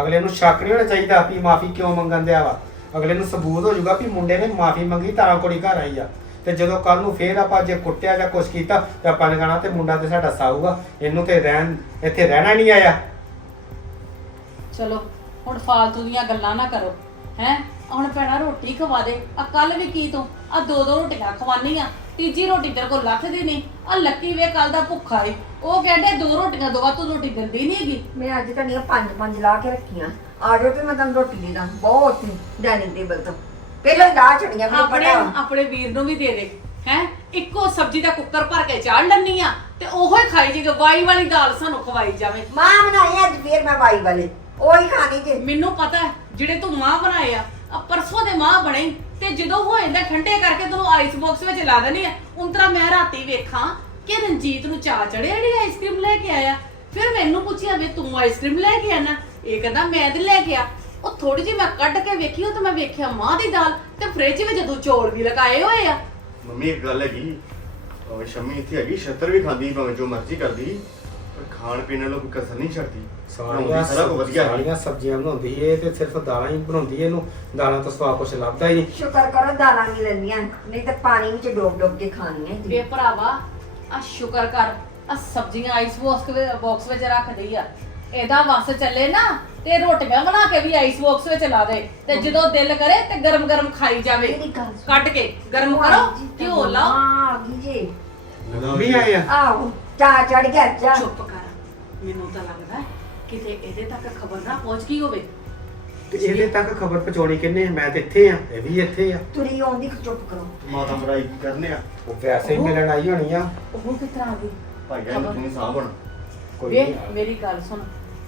ਅਗਲੇ ਨੂੰ ਸ਼ੱਕ ਨਹੀਂ ਹੋਣਾ ਚਾਹੀਦਾ ਵੀ ਮਾਫੀ ਕਿਉਂ ਮੰਗਣ ਦਿਆ ਵਾ। ਅਗਲੇ ਨੂੰ ਸਬੂਤ ਹੋ ਜਾਊਗਾ ਵੀ ਮੁੰਡੇ ਨੇ ਮਾਫੀ ਮੰਗੀ ਤਾਂ ਕੁੜੀ ਘਰ ਆਈ ਆ। ਤੇ ਜਦੋਂ ਕੱਲ ਨੂੰ ਫੇਰ ਆਪਾਂ ਜੇ ਕੁੱਟਿਆ ਜਾਂ ਕੁਛ ਕੀਤਾ ਤੇ ਆਪਾਂ ਨੇ ਕਹਣਾ ਤੇ ਮੁੰਡਾ ਤੇ ਸਾਡਾ ਸਾਊਗਾ ਇਹਨੂੰ ਤੇ ਰਹਿਣ ਇੱਥੇ ਰਹਿਣਾ ਨਹੀਂ ਆਇਆ। ਚਲੋ ਹੁਣ ਫਾਲਤੂ ਦੀਆਂ ਗੱਲਾਂ ਨਾ ਕਰੋ ਹੈ? ਹੁਣ ਪੈਣਾ ਰੋਟੀ ਖਵਾ ਦੇ ਆ ਕੱਲ ਵੀ ਕੀ ਤੂੰ? ਆ ਦੋ ਦੋ ਰੋਟੀਆਂ ਖਵਾਨੀ ਆ ਤੀਜੀ ਰੋਟੀ ਤੇਰੇ ਕੋਲ ਲੱਥਦੀ ਨਹੀਂ ਆ ਲੱਕੀ ਵੇ ਕੱਲ ਦਾ ਭੁੱਖਾ ਈ ਉਹ ਕਹਿੰਦੇ ਦੋ ਰੋਟੀਆਂ ਦੋ ਤੂੰ ਰੋਟੀ ਦਿੰਦੀ ਨਹੀਂ ਹੈਗੀ। ਮੈਂ ਅੱਜ ਤੱਕ ਪੰਜ ਪੰਜ ਲਾ ਕੇ ਰੱਖੀਆਂ ਆ ਜਾਓ ਤੇ ਮੈਂ ਤੁਹਾਨੂੰ ਰੋਟੀ ਦੇ ਦਾਂ ਬਹੁਤ ਡਾਈਨਿੰਗ ਟੇਬਲ ਤੋਂ। ਪਹਿਲਾਂ ਲਾ ਛੜੀਆਂ ਮੈਨੂੰ ਆਪਣੇ ਪਤਾ। ਆਪਣੇ ਵੀਰ ਨੂੰ ਵੀ ਦੇ ਦੇ ਹੈ? ਇੱਕੋ ਸਬਜ਼ੀ ਦਾ ਕੁੱਕਰ ਭਰ ਕੇ ਚਾੜ ਲੈਣੀ ਆ ਤੇ ਉਹੋ ਹੀ ਖਾਈ ਜੀ ਵਾਈ ਵਾਲੀ ਦਾਲ ਸਾਨੂੰ ਖਵਾਈ ਜਾਵੇ। ਮਾਂ ਬਣਾਈ ਅੱਜ ਫੇਰ ਮੈਂ ਵਾਈ ਵਾਲੇ। ਉਹੀ ਖਾਣੀ ਜੇ। ਮੈਨੂੰ ਪਤਾ ਹੈ ਜਿਹੜੇ ਤੂੰ ਮਾਂ ਬਣਾਏ ਆ ਆ ਪਰਸੋਂ ਦੇ ਮਾਂ ਬਣੇ ਤੇ ਜਦੋਂ ਹੋ ਜਾਂਦਾ ਠੰਡੇ ਕਰਕੇ ਤੈਨੂੰ ਆਈਸ ਬਾਕਸ ਵਿੱਚ ਲਾ ਦੇਣੀ ਆ ਉਂਤਰਾ ਮੈਂ ਰਾਤੀ ਵੇਖਾਂ ਕਿ ਰਣਜੀਤ ਨੂੰ ਚਾਹ ਚੜਿਆ ਜਿਹੜੀ ਆਈਸਕ੍ਰੀਮ ਲੈ ਕੇ ਆਇਆ। ਫਿਰ ਮੈਨੂੰ ਪੁੱਛਿਆ ਵੀ ਤੂੰ ਆਈਸਕ੍ਰੀਮ ਲੈ ਕੇ ਆਣਾ ਇਹ ਕਹਿੰਦਾ ਮੈਂ ਤੇ ਲੈ ਕੇ ਆ। ਉਹ ਥੋੜੀ ਜਿਹੀ ਮੈਂ ਕੱਢ ਕੇ ਵੇਖੀ ਉਹ ਤੇ ਮੈਂ ਵੇਖਿਆ ਮਾਂ ਦੀ ਦਾਲ ਤੇ ਫ੍ਰਿਜ ਵਿੱਚ ਦੋ ਚੌਲ ਵੀ ਲਗਾਏ ਹੋਏ ਆ। ਮੰਮੀ ਇੱਕ ਗੱਲ ਹੈਗੀ। ਭਾਵੇਂ ਸ਼ਮੀ ਇੱਥੇ ਹੈਗੀ ਛੱਤਰ ਵੀ ਖਾਂਦੀ ਭਾਵੇਂ ਜੋ ਮਰਜ਼ੀ ਕਰਦੀ ਪਰ ਖਾਣ ਪੀਣ ਨਾਲੋਂ ਕੋਈ ਕਸਰ ਨਹੀਂ ਛੱਡਦੀ। ਸਾਰੀਆਂ ਬਣਾਉਂਦੀ ਸਾਰਾ ਕੁਝ ਵਧੀਆ ਸਾਰੀਆਂ ਸਬਜ਼ੀਆਂ ਬਣਾਉਂਦੀ ਏ ਤੇ ਸਿਰਫ ਦਾਲਾਂ ਹੀ ਬਣਾਉਂਦੀ ਏ ਇਹਨੂੰ। ਦਾਲਾਂ ਤੋਂ ਸਵਾ ਕੁਛ ਲੱਭਦਾ ਹੀ ਨਹੀਂ। ਸ਼ੁਕਰ ਕਰੋ ਦਾਲਾਂ ਨਹੀਂ ਲੈਂਦੀਆਂ ਨਹੀਂ ਤੇ ਪਾਣੀ ਵਿੱਚ ਡੋਬ ਡੋਬ ਕੇ ਖਾਣੀਆਂ ਵੇ ਭਰਾਵਾ ਆ ਸ਼ੁਕਰ ਕਰ ਆ ਸਬਜ਼ੀਆਂ ਆਈਸ ਬਾਕਸ ਬਾਕਸ ਵਿੱਚ ਰੱਖਦੀ ਆ। ਇਹਦਾ ਵਸ ਚੱਲੇ ਨਾ ਤੇ ਰੋਟੀਆਂ ਬਣਾ ਕੇ ਵੀ ਆਈਸ ਬਾਕਸ ਵਿੱਚ ਲਾ ਦੇ ਤੇ ਜਦੋਂ ਦਿਲ ਕਰੇ ਤੇ ਗਰਮ ਗਰਮ ਖਾਈ ਜਾਵੇ। ਮੇਰੀ ਗੱਲ ਸੁਣ। ਕੱਟ ਕੇ ਗਰਮ ਕਰੋ ਘਿਓ ਲਾਓ। ਹਾਂ ਆ ਗਈ ਜੀ ਮੰਮੀ ਆਏ ਆ ਆਹੋ ਚਾ ਚੜ ਗਿਆ ਚਾ ਚੁੱਪ ਕਰ। ਮੈਨੂੰ ਤਾਂ ਲੱਗਦਾ ਕਿਤੇ ਇਹਦੇ ਤੱਕ ਖਬਰ ਨਾ ਪਹੁੰਚ ਗਈ ਹੋਵੇ। ਤੇ ਇਹਦੇ ਤੱਕ ਖਬਰ ਪਹੁੰਚਾਉਣੀ ਕਿੰਨੇ ਮੈਂ ਤੇ ਇੱਥੇ ਆ ਇਹ ਵੀ ਇੱਥੇ ਆ। ਤੁਰੀ ਆਉਂਦੀ ਚੁੱਪ ਕਰੋ। ਮਾਤਾ ਮਰਾਈ ਕੀ ਕਰਨੇ ਆ ਉਹ ਵੈਸੇ ਹੀ ਮਿਲਣ ਆਈ ਹੋਣੀ ਆ। ਉਹ ਕਿਸ ਤਰ੍ਹਾਂ ਆ ਗਈ ਭਾਈ ਜਾਨ ਤੂੰ ਸਾਂਭ ਹੁਣ। ਕੋਈ ਵੇ ਨਹੀਂ ਮੇਰੀ ਗੱਲ ਸੁਣ।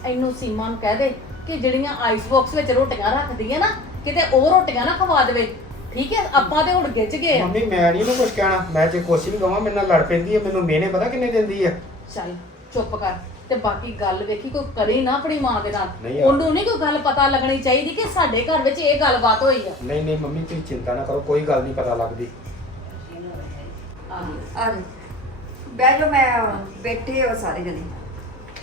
ਇਹਨੂੰ ਸੀਮਾ ਨੂੰ ਕਹਿ ਦੇ ਕਿ ਜਿਹੜੀਆਂ ਆਈਸ ਬਾਕਸ ਵਿੱਚ ਰੋਟੀਆਂ ਰੱਖਦੀ ਹੈ ਨਾ ਕਿਤੇ ਉਹ ਰੋਟੀਆਂ ਨਾ ਖਵਾ ਦੇਵੇ। ਠੀਕ ਹੈ? ਆਪਾਂ ਤੇ ਹੁਣ ਗਿੱਜ ਗਏ ਆ। ਮੰਮੀ ਮੈਂ ਨਹੀਂ ਉਹਨੂੰ ਕੁਝ ਕਹਿਣਾ। ਮੈਂ ਜੇ ਕੁਛ ਵੀ ਕਹਾਂ ਮੇਰੇ ਨਾਲ ਲੜ ਪੈਂਦੀ ਹੈ। ਮੈਨੂੰ ਮੇਨੇ ਪਤਾ ਕਿੰਨੇ ਦਿੰਦੀ ਆ ਚੱਲ ਚੁੱਪ ਕਰ। ਤੇ ਬਾਕੀ ਗੱਲ ਵੇਖੀ ਕੋਈ ਕਰੀ ਨਾ ਆਪਣੀ ਮਾਂ ਦੇ ਨਾਲ। ਆ। ਉਹਨੂੰ ਨਹੀਂ ਕੋਈ ਗੱਲ ਪਤਾ ਲੱਗਣੀ ਚਾਹੀਦੀ ਕਿ ਸਾਡੇ ਘਰ ਵਿੱਚ ਇਹ ਗੱਲਬਾਤ ਹੋਈ ਆ। ਨਹੀਂ ਨਹੀਂ ਮੰਮੀ ਤੁਸੀਂ ਚਿੰਤਾ ਨਾ ਕਰੋ। ਕੋਈ ਗੱਲ ਨਹੀਂ ਪਤਾ ਲੱਗਦੀ। ਆਹ, ਆ ਬਹਿ ਜਾ ਮੈਂ ਬੈਠੇ ਹੋ ਸਾਰੇ ਜਣੇ।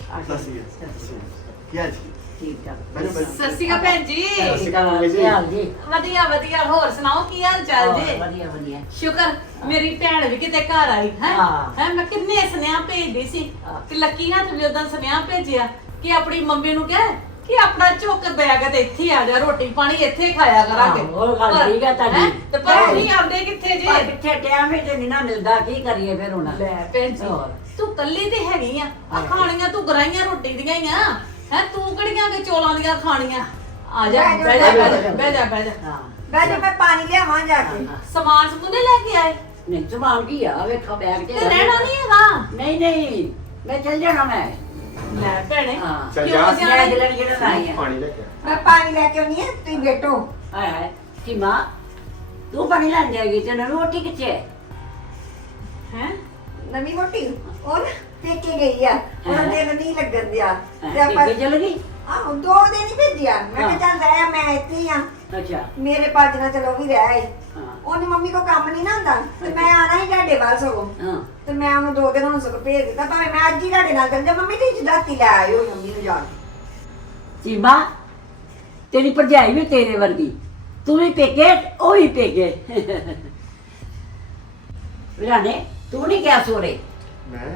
ਕੀ ਹਾਲ ਜੀ ਠੀਕ। ਸਤਿ ਸ਼੍ਰੀ ਅਕਾਲ ਭੈਣ ਜੀ ਸਤਿ ਸ਼੍ਰੀ ਅਕਾਲ ਮੰਮੀ ਜੀ। ਕੀ ਹਾਲ ਜੀ ਵਧੀਆ ਵਧੀਆ ਹੋਰ ਸੁਣਾਓ ਕੀ ਹਾਲ ਚਾਲ ਹੋਰ, ਜੀ ਵਧੀਆ ਵਧੀਆ ਸ਼ੁਕਰ ਮੇਰੀ ਭੈਣ ਵੀ ਕਿਤੇ ਘਰ ਆਈ ਹੈ ਹਾਂ। ਹੈ ਮੈਂ ਕਿੰਨੇ ਸੁਨੇਹਾ ਭੇਜਦੀ ਸੀ ਹਾਂ। ਕਿ ਲੱਕੀ ਹੱਥ ਵੀ ਉਦੋਂ ਸੁਨੇਹਾ ਭੇਜਿਆ ਕਿ ਆਪਣੀ ਮੰਮੀ ਨੂੰ ਕਹਿ ਕਿ ਆਪਣਾ ਝੁੱਕ ਬੈਗ ਤੇ ਇੱਥੇ ਆ ਜਾ ਰੋਟੀ ਪਾਣੀ ਇੱਥੇ ਖਾਇਆ ਕਰਾਂਗੇ ਹਾਂ, ਉਹ ਗੱਲ ਪਰ- ਠੀਕ ਹੈ ਤੁਹਾਡੀ। ਹੈਂ? ਤੇ ਪਰ ਨਹੀਂ ਆਉਂਦੇ ਕਿੱਥੇ ਪਰ ਜੀ ਕਿੱਥੇ ਟਾਈਮ ਹੀ ਤੇ ਨਹੀਂ ਨਾ ਮਿਲਦਾ ਕੀ ਕਰੀਏ ਫਿਰ ਹੁਣ ਲੈ ਭੈਣ ਜੀ ਹੋਰ। ਤੂੰ ਕੱਲੀ ਤੇ ਹੈਗੀ ਆ। ਆ। ਖਾਣੀਆਂ ਤੂੰ ਗਰਾਈਆਂ ਰੋਟੀ ਦੀਆਂ ਹੀ ਆ। ਹੈ ਤੂੰ ਕਿਹੜੀਆਂ ਕੇ ਚੋਲਾਂ ਦੀਆਂ ਖਾਣੀਆਂ? ਆ ਜਾ ਬਹਿ ਜਾ, ਬਹਿ ਜਾ ਬਹਿ ਜਾ। ਬਹਿ ਜਾ ਬਹਿ ਜਾ। ਹਾਂ। ਬਹਿ ਜਾ ਮੈਂ ਪਾਣੀ ਲਿਆਵਾਂ ਜਾ ਕੇ। ਸਮਾਨ ਸਮੂਨੇ ਲੈ ਕੇ ਆਏ? ਨਹੀਂ ਜ਼ਬਾਨ ਕੀ ਆ? ਵੇਖੋ ਬੈਗ ਤੇ ਤੇ ਰਹਿਣਾ ਨਹੀਂ ਹੈਗਾ? ਨਹੀਂ ਨਹੀਂ। ਮੈਂ ਚੱਲ ਜਾਣਾ ਮੈਂ। ਲੈ ਭੈਣੇ ਹਾਂ। ਚੱਲ ਕਿਉਂ ਜਾ। ਜਾਣਾ ਮੈਂ ਈ? ਜਿਹੜਾ ਜਿਹੜਾ ਆਈ ਆ। ਪਾਣੀ ਲੈ ਕੇ ਆ। ਮੈਂ ਪਾਣੀ ਲੈ ਕੇ ਆਉਣੀ ਆ ਤੁਸੀਂ ਬੈਠੋ। ਹਾਏ ਹਾਏ। ਕੀ ਮਾਂ ਤੂੰ ਪਾਣੀ ਲੈਣ ਜਾਏਗੀ ਤੇ ਨਵੀਂ ਰੋਟੀ ਕਿੱਥੇ ਹੈ? ਹੈਂ? ਨਵੀਂ ਮੋਟੀ ਉਹ ਨਾ ਪੇਕੇ ਗਈ ਆ। ਉਹਨਾਂ। ਦਿਲ ਨਹੀਂ ਲੱਗਣ ਦਿਆ। ਤੇ ਆਪਾਂ ਕਿੱਥੇ ਚਲ ਗਈ? ਆਹੋ ਦੋ ਦਿਨ ਹੀ ਭੇਜਿਆ। ਮੈਂ ਕਿਹਾ ਚੱਲ ਰਹਿ ਮੈਂ ਇੱਥੇ ਹੀ ਆ। ਅੱਛਾ। ਮੇਰੇ ਪਾਜ ਨਾਲ ਚਲੋ ਵੀ ਰਹਿ ਆਈ। ਹਾਂ। ਉਹਦੀ ਮੰਮੀ ਕੋ ਕੰਮ ਨਹੀਂ ਨਾ ਹੁੰਦਾ। ਤੇ ਮੈਂ ਆਣਾ ਹੀ ਤੁਹਾਡੇ ਵੱਲ ਸਗੋਂ। ਹਾਂ। ਤੇ ਮੈਂ ਉਹਨੂੰ ਦੋ ਦਿਨ ਹੁਣ ਸਗੋਂ ਭੇਜ ਦਿੱਤਾ। ਭਾਵੇਂ ਮੈਂ ਅੱਜ ਹੀ ਤੁਹਾਡੇ ਨਾਲ ਚੱਲ ਜਾ। ਮੰਮੀ ਤੁਸੀਂ ਜਦਾਤੀ ਲੈ ਆਇਓ ਮੰਮੀ ਨੂੰ ਜਾ ਕੇ। ਸੀਮਾ ਤੇਰੀ ਭਰਜਾਈ ਵੀ ਤੇਰੇ ਵਰਗੀ। ਤੂੰ ਵੀ ਪੇਕੇ ਉਹ ਵੀ ਪੇਕੇ। ਵਿਰਾਨੇ ਤੂੰ ਨਹੀਂ ਕਿਹਾ ਸੋਰੇ। ਮੈਂ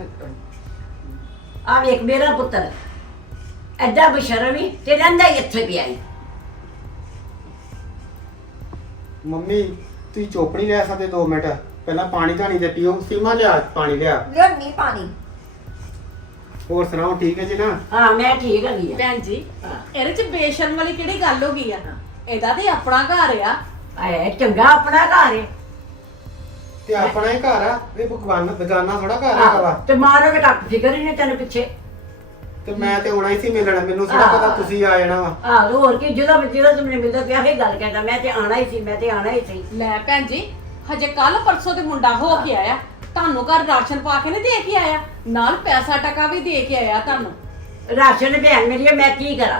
ਆ ਵੇਖ ਮੇਰਾ ਪੁੱਤਰ ਐਡਾ ਬਸ਼ਰਮੀ ਤੇ ਰਹਿੰਦਾ ਹੀ ਇੱਥੇ ਪਿਆ ਈ। ਮੰਮੀ ਤੁਸੀਂ ਚੁੱਪ ਨਹੀਂ ਰਹਿ ਸਕਦੇ 2 ਮਿੰਟ। ਪਹਿਲਾਂ ਪਾਣੀ ਧਾਣੀ ਤੇ ਪੀਓ ਸੀਮਾ ਲਿਆ ਪਾਣੀ ਲਿਆ। ਲਿਆਉਣੀ ਪਾਣੀ। ਹੋਰ ਸੁਣਾਓ ਠੀਕ ਹੈ ਜੀ ਨਾ? ਹਾਂ ਮੈਂ ਠੀਕ ਹੈਗੀ ਆ। ਭੈਣ ਜੀ। ਇਹਦੇ ਚ ਬੇਸ਼ਰਮ ਵਾਲੀ ਕਿਹੜੀ ਗੱਲ ਹੋ ਗਈ ਆ? ਇਹਦਾ ਤੇ ਆਪਣਾ ਘਰ ਆ। ਆਏ ਚੰਗਾ ਆਪਣਾ ਘਰ ਹੈ ਤੇ ਆਪਣਾ ਹੀ ਘਰ ਆ ਇਹ ਬਗਵਾਨਾ ਬਗਾਨਾ ਥੋੜਾ ਘਰ ਹੈਗਾ ਵਾ। ਤੇ ਮਾਰੋ ਕਿ ਟੱਕ ਫਿਕਰ ਹੀ ਨਹੀਂ ਤੈਨੂੰ ਪਿੱਛੇ। ਤੇ ਮੈਂ ਤੇ ਆਉਣਾ ਹੀ ਸੀ ਮਿਲਣ ਮੈਨੂੰ ਥੋੜਾ। ਪਤਾ ਤੁਸੀਂ ਆ ਜਾਣਾ ਵਾ। ਆਹ ਹੋਰ ਕੀ ਜਿਹਦਾ ਜਿਹਦਾ ਤੁਮਨੇ ਮਿਲਦਾ ਪਿਆ ਇਹ ਗੱਲ ਕਹਿੰਦਾ ਮੈਂ ਤੇ ਆਣਾ ਹੀ ਸੀ ਮੈਂ ਤੇ ਆਣਾ ਹੀ ਸੀ। ਲੈ ਭੈਣ ਜੀ ਹਜੇ ਕੱਲ ਪਰਸੋਂ ਤੇ ਮੁੰਡਾ ਹੋ ਕੇ ਆਇਆ। ਤੁਹਾਨੂੰ ਘਰ ਰਾਸ਼ਨ ਪਾ ਕੇ ਨਹੀਂ ਦੇ ਕੇ ਆਇਆ? ਨਾਲ ਪੈਸਾ ਟਕਾ ਵੀ ਦੇ ਕੇ ਆਇਆ ਤੁਹਾਨੂੰ। ਰਾਸ਼ਨ ਭੈਣ ਮੇਰੀ ਮੈਂ ਕੀ ਕਰਾਂ?